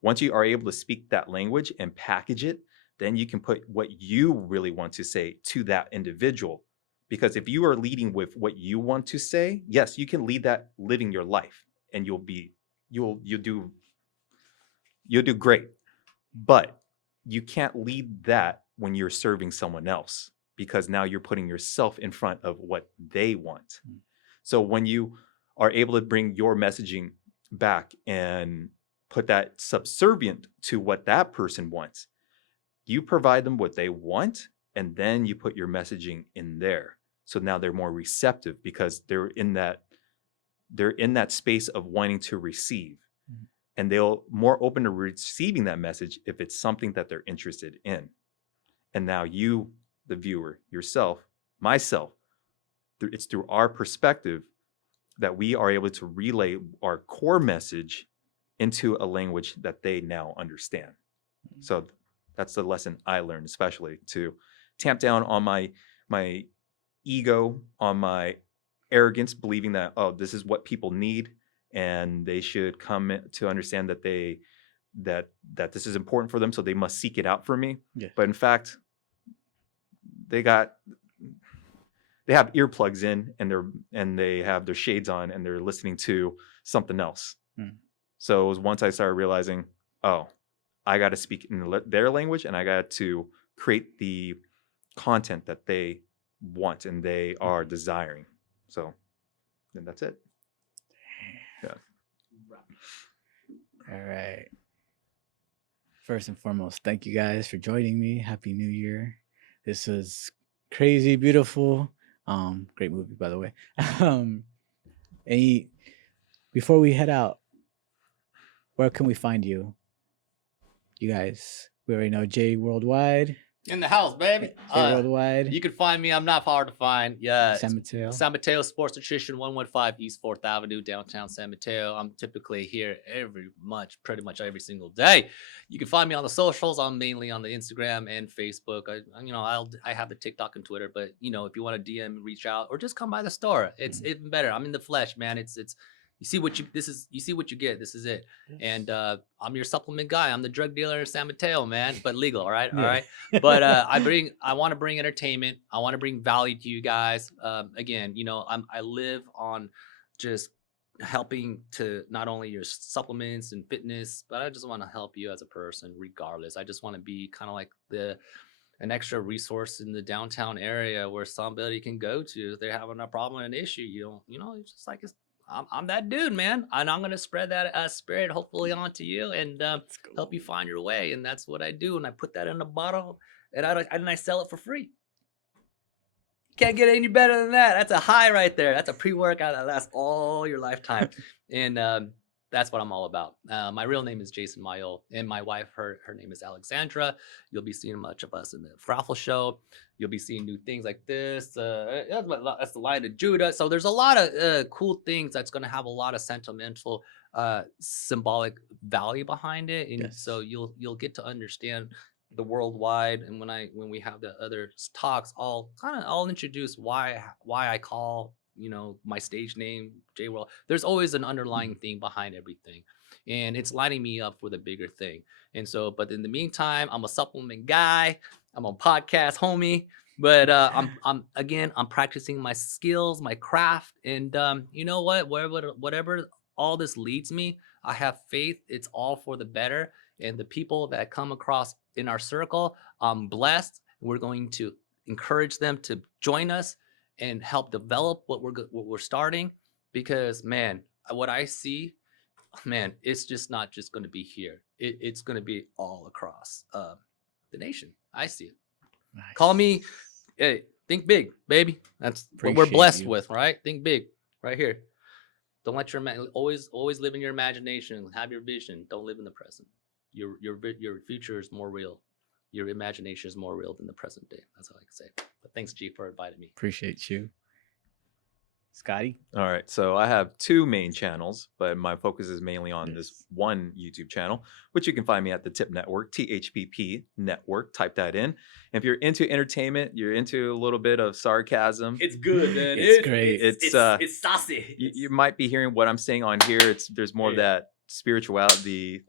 Once you are able to speak that language and package it, then you can put what you really want to say to that individual. Because if you are leading with what you want to say, yes, you can lead that living your life, and you'll do great. But you can't lead that when you're serving someone else, because now you're putting yourself in front of what they want. So when you are able to bring your messaging back and put that subservient to what that person wants, you provide them what they want, and then you put your messaging in there. So now they're more receptive, because they're in that space of wanting to receive. And they'll more open to receiving that message if it's something that they're interested in. And now you, the viewer, yourself, myself, it's through our perspective that we are able to relay our core message into a language that they now understand. So that's the lesson I learned, especially to tamp down on my ego, on my arrogance, believing that, oh, this is what people need, and they should come to understand that that this is important for them, so they must seek it out for me. Yeah. But in fact, they have earplugs in, and they have their shades on, and they're listening to something else. So it was once I started realizing, oh, I got to speak in their language, and I got to create the content that they want and they are desiring. So then that's it. Yeah. All right. First and foremost, thank you guys for joining me. Happy New Year. This was crazy, beautiful. Great movie, by the way. Before we head out, where can we find you? You guys, we already know Jay Worldwide. In the house, baby. Jay Worldwide. You can find me. I'm not hard to find. Yeah. San Mateo. San Mateo Sports Nutrition, 115 East 4th Avenue, downtown San Mateo. I'm typically here pretty much every single day. You can find me on the socials. I'm mainly on the Instagram and Facebook. I have the TikTok and Twitter, but if you want to DM, reach out, or just come by the store. It's even better. I'm in the flesh, man. It's you see what you get. This is it. Yes. And I'm your supplement guy. I'm the drug dealer in San Mateo, man, but legal. All right. Yeah. All right. But I want to bring entertainment. I want to bring value to you guys. Again, I live on just helping to not only your supplements and fitness, but I just want to help you as a person regardless. I just want to be kind of like an extra resource in the downtown area where somebody can go to if they're having a problem, an issue. It's just like I'm that dude, man, and I'm gonna spread that spirit hopefully onto you and help you find your way. And that's what I do. And I put that in a bottle, and I sell it for free. Can't get any better than that. That's a high right there. That's a pre-workout that lasts all your lifetime. And that's what I'm all about. My real name is Jason Mayol, and my wife, her name is Alexandra. You'll be seeing much of us in the Fraffle Show. You'll be seeing new things like this. That's the Lion of Judah. So there's a lot of cool things that's going to have a lot of sentimental, symbolic value behind it, and yes. So you'll get to understand the worldwide. And when we have the other talks, I'll introduce why I call my stage name J World. There's always an underlying thing behind everything, and it's lining me up for the bigger thing. And so, but in the meantime, I'm a supplement guy. I'm a podcast homie, but I'm practicing my skills, my craft, and you know what? Whatever all this leads me, I have faith it's all for the better. And the people that come across in our circle, I'm blessed. We're going to encourage them to join us and help develop what we're starting. Because man, what I see, man, it's just not just going to be here. It's going to be all across the nation. I see it. Call Nice. me, hey, think big, baby. That's what we're Appreciate blessed you. with, right? Think big, right here. Don't let your always live in your imagination. Have your vision. Don't live in the present. Your future is more real. Your imagination is more real than the present day. That's all I can say. But thanks, G, for inviting me. Appreciate you. Scotty? All right, so I have two main channels, but my focus is mainly on this Yes. one YouTube channel, which you can find me at the Tip Network, THPP Network. Type that in. If you're into entertainment, you're into a little bit of sarcasm. It's good, man. It's great. It's saucy. You might be hearing what I'm saying on here. There's more of Yeah. that spirituality,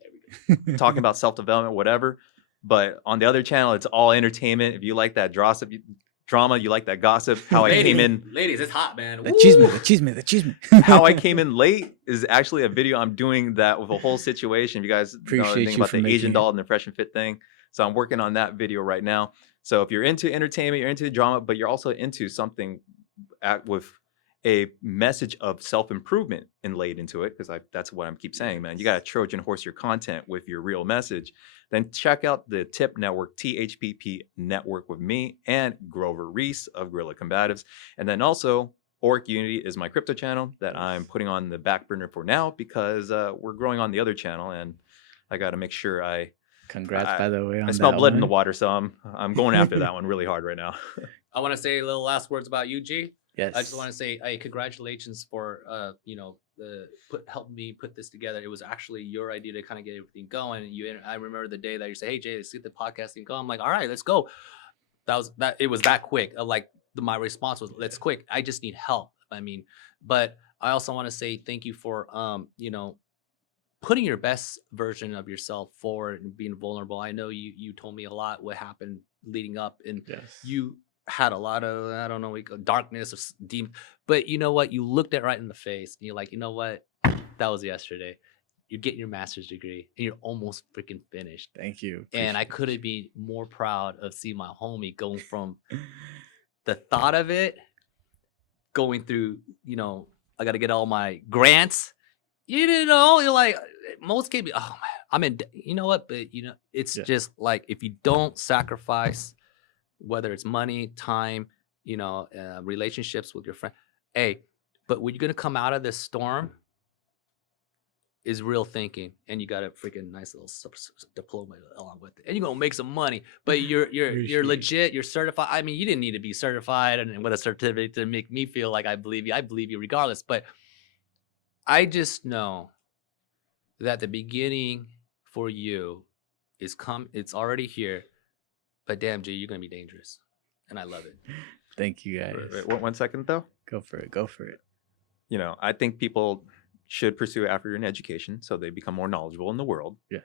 talking about self-development, whatever. But on the other channel, it's all entertainment. If you like that drama, you like that gossip. How I came in. Ladies, it's hot, man. The chisme. How I came in late is actually a video I'm doing that with a whole situation. If you guys know Appreciate anything you about for the making Asian it. doll and the Fresh and Fit thing. So I'm working on that video right now. So if you're into entertainment, you're into drama, but you're also into something with a message of self-improvement laid into it, because that's what I'm keep saying, man. You got to Trojan horse your content with your real message. Then check out the Tip Network, THPP Network, with me and Grover Reese of Guerrilla Combatives. And then also Orc Unity is my crypto channel that I'm putting on the back burner for now, because we're growing on the other channel, and I got to make sure Congrats, by the way. On I smell that blood in the one. water, so I'm going after that one really hard right now. I want to say a little last words about you, G. Yes. I just want to say, hey, congratulations for helping me put this together. It was actually your idea to kind of get everything going. And I remember the day that you said, "Hey, Jay, let's get the podcasting going." I'm like, "All right, let's go." It was that quick. My response was, "Let's quick. I just need help." I mean, but I also want to say thank you for putting your best version of yourself forward and being vulnerable. I know you told me a lot what happened leading up, and Yes. you had a lot of, I don't know, darkness or deep, but you know what? You looked it right in the face and you're like, you know what? That was yesterday. You're getting your master's degree and you're almost freaking finished. Thank you. And I couldn't be more proud of seeing my homie going from the thought of it, going through, I got to get all my grants. You didn't know, you're like, most kids, oh man, I'm in, you know what? But it's just like, if you don't sacrifice, whether it's money, time, relationships with your friend, hey, but when you're gonna come out of this storm is real thinking, and you got a freaking nice little diploma along with it, and you're gonna make some money. But you're legit, you're certified. I mean, you didn't need to be certified and with a certificate to make me feel like I believe you. I believe you regardless. But I just know that the beginning for you is it's already here. But damn, G, you're gonna be dangerous, and I love it. Thank you, guys. Wait, 1 second though. Go for it. Go for it. I think people should pursue after education so they become more knowledgeable in the world. Yes.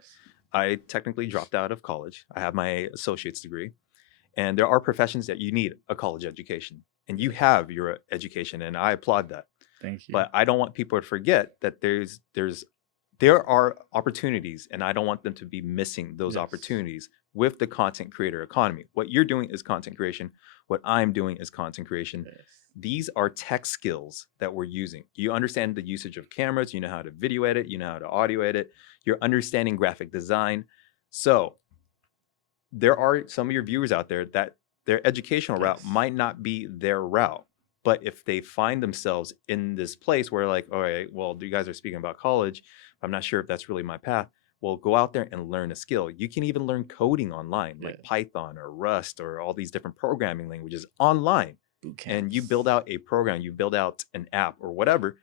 I technically dropped out of college. I have my associate's degree, and there are professions that you need a college education, and you have your education, and I applaud that. Thank you. But I don't want people to forget that there are opportunities, and I don't want them to be missing those opportunities with the content creator economy. What you're doing is content creation. What I'm doing is content creation. Yes. These are tech skills that we're using. You understand the usage of cameras. You know how to video edit. You know how to audio edit. You're understanding graphic design. So there are some of your viewers out there that their educational route might not be their route. But if they find themselves in this place where like, all right, well, you guys are speaking about college, I'm not sure if that's really my path. Well, go out there and learn a skill. You can even learn coding online, like Python or Rust or all these different programming languages online. And you build out a program, you build out an app or whatever,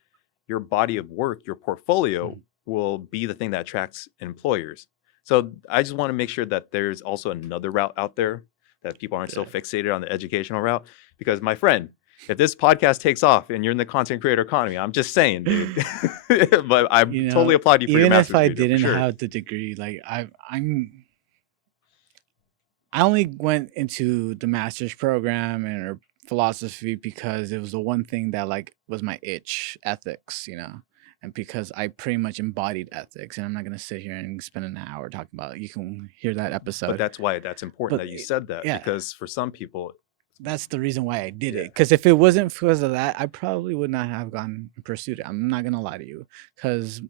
your body of work, your portfolio will be the thing that attracts employers. So I just want to make sure that there's also another route out there, that people aren't so fixated on the educational route. Because my friend, if this podcast takes off and you're in the content creator economy, I'm just saying, dude. But I totally applaud you for your master's degree. Even if I didn't have the degree, like I only went into the master's program or philosophy because it was the one thing that like was my itch, ethics, and because I pretty much embodied ethics. And I'm not gonna sit here and spend an hour talking about it. You can hear that episode. But that's why that's important But that you said that, yeah. because for some people, That's the reason why I did Yeah. it. Because if it wasn't because of that, I probably would not have gone and pursued it. I'm not gonna lie to you, because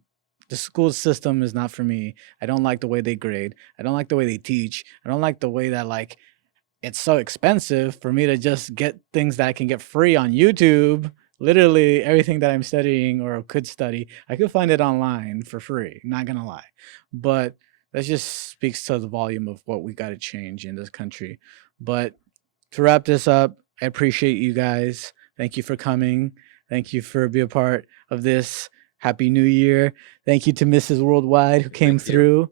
the school system is not for me. I don't like the way they grade. I don't like the way they teach. I don't like the way that like it's so expensive for me to just get things that I can get free on YouTube. Literally everything that I'm studying or could study, I could find it online for free. Not gonna lie, but that just speaks to the volume of what we got to change in this country. But to wrap this up, I appreciate you guys. Thank you for coming. Thank you for being a part of this. Happy New Year. Thank you to Mrs. Worldwide who came Thank you. through.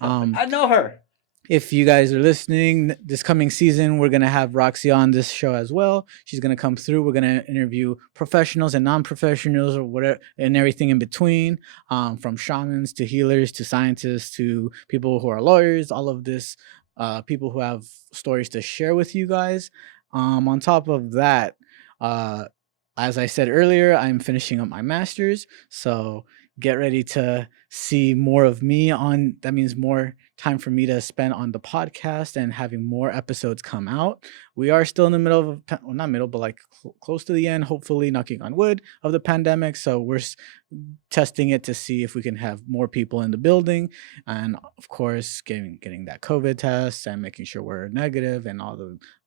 I know her. If you guys are listening, this coming season, we're going to have Roxy on this show as well. She's going to come through. We're going to interview professionals and non-professionals or whatever, and everything in between, from shamans to healers to scientists to people who are lawyers, all of this, people who have stories to share with you guys. On top of that, as I said earlier, I'm finishing up my master's. So get ready to see more of me on, that means more time for me to spend on the podcast and having more episodes come out. We are still in the middle of, well, not middle, but like close to the end, hopefully, knocking on wood, of the pandemic. So we're testing it to see if we can have more people in the building, and of course getting that COVID test and making sure we're negative and all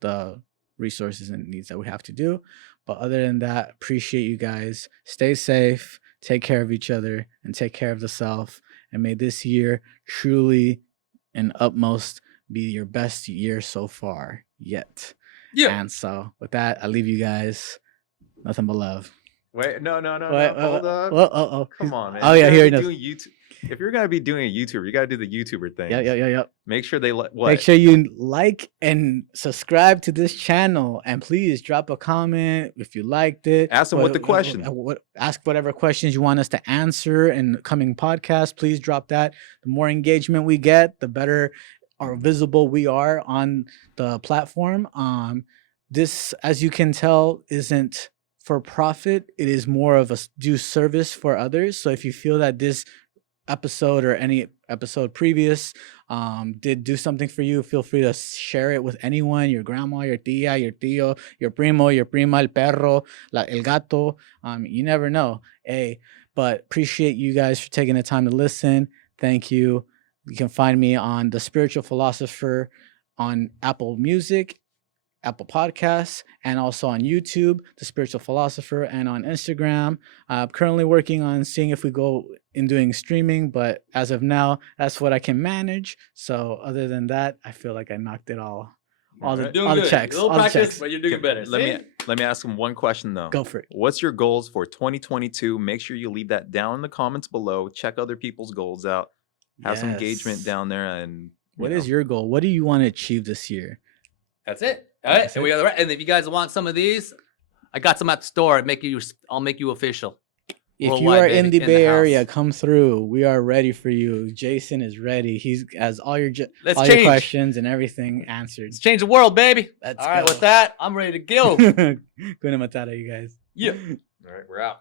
the resources and needs that we have to do. But other than that, appreciate you guys. Stay safe, take care of each other, and take care of the self. And may this year truly and utmost be your best year so far yet. Yeah. And so with that, I leave you guys. Nothing but love. wait, no, Wait, hold up. oh. Come on, man. Oh, You yeah, gotta here be it is. doing YouTube. If you're gonna be doing a YouTuber, you gotta do the YouTuber thing. Yeah. Make sure they what? Make sure you like and subscribe to this channel, and please drop a comment if you liked it. Ask them what the question. Ask whatever questions you want us to answer in the coming podcast. Please drop that. The more engagement we get, the better or visible we are on the platform. This, as you can tell, isn't for profit. It is more of a due service for others. So if you feel that this episode or any episode previous did do something for you, feel free to share it with anyone, your grandma, your tia, your tío, your primo, your prima, el perro, el gato. You never know. But appreciate you guys for taking the time to listen. Thank you. You can find me on The Spiritual Philosopher on Apple Music, Apple Podcasts, and also on YouTube, The Spiritual Philosopher, and on Instagram. I'm currently working on seeing if we go in doing streaming, but as of now, that's what I can manage. So other than that, I feel like I knocked it all the checks. Little all the practice, checks. but you're doing better. Let me ask them one question though. Go for it. What's your goals for 2022? Make sure you leave that down in the comments below. Check other people's goals out. Have some engagement Yes. down there. And What is your goal? What do you want to achieve this year? That's it. All right. That's And we it. got the right. And if you guys want some of these, I got some at the store. I'll make you official. If you Worldwide, are in baby, the in the Bay Area, house. come through. We are ready for you. Jason is ready. He has all your Let's all your change. questions and everything answered. Let's change the world, baby. Let's All right. go. With that, I'm ready to go. Guna Matata, you guys. Yeah. all right, we're out.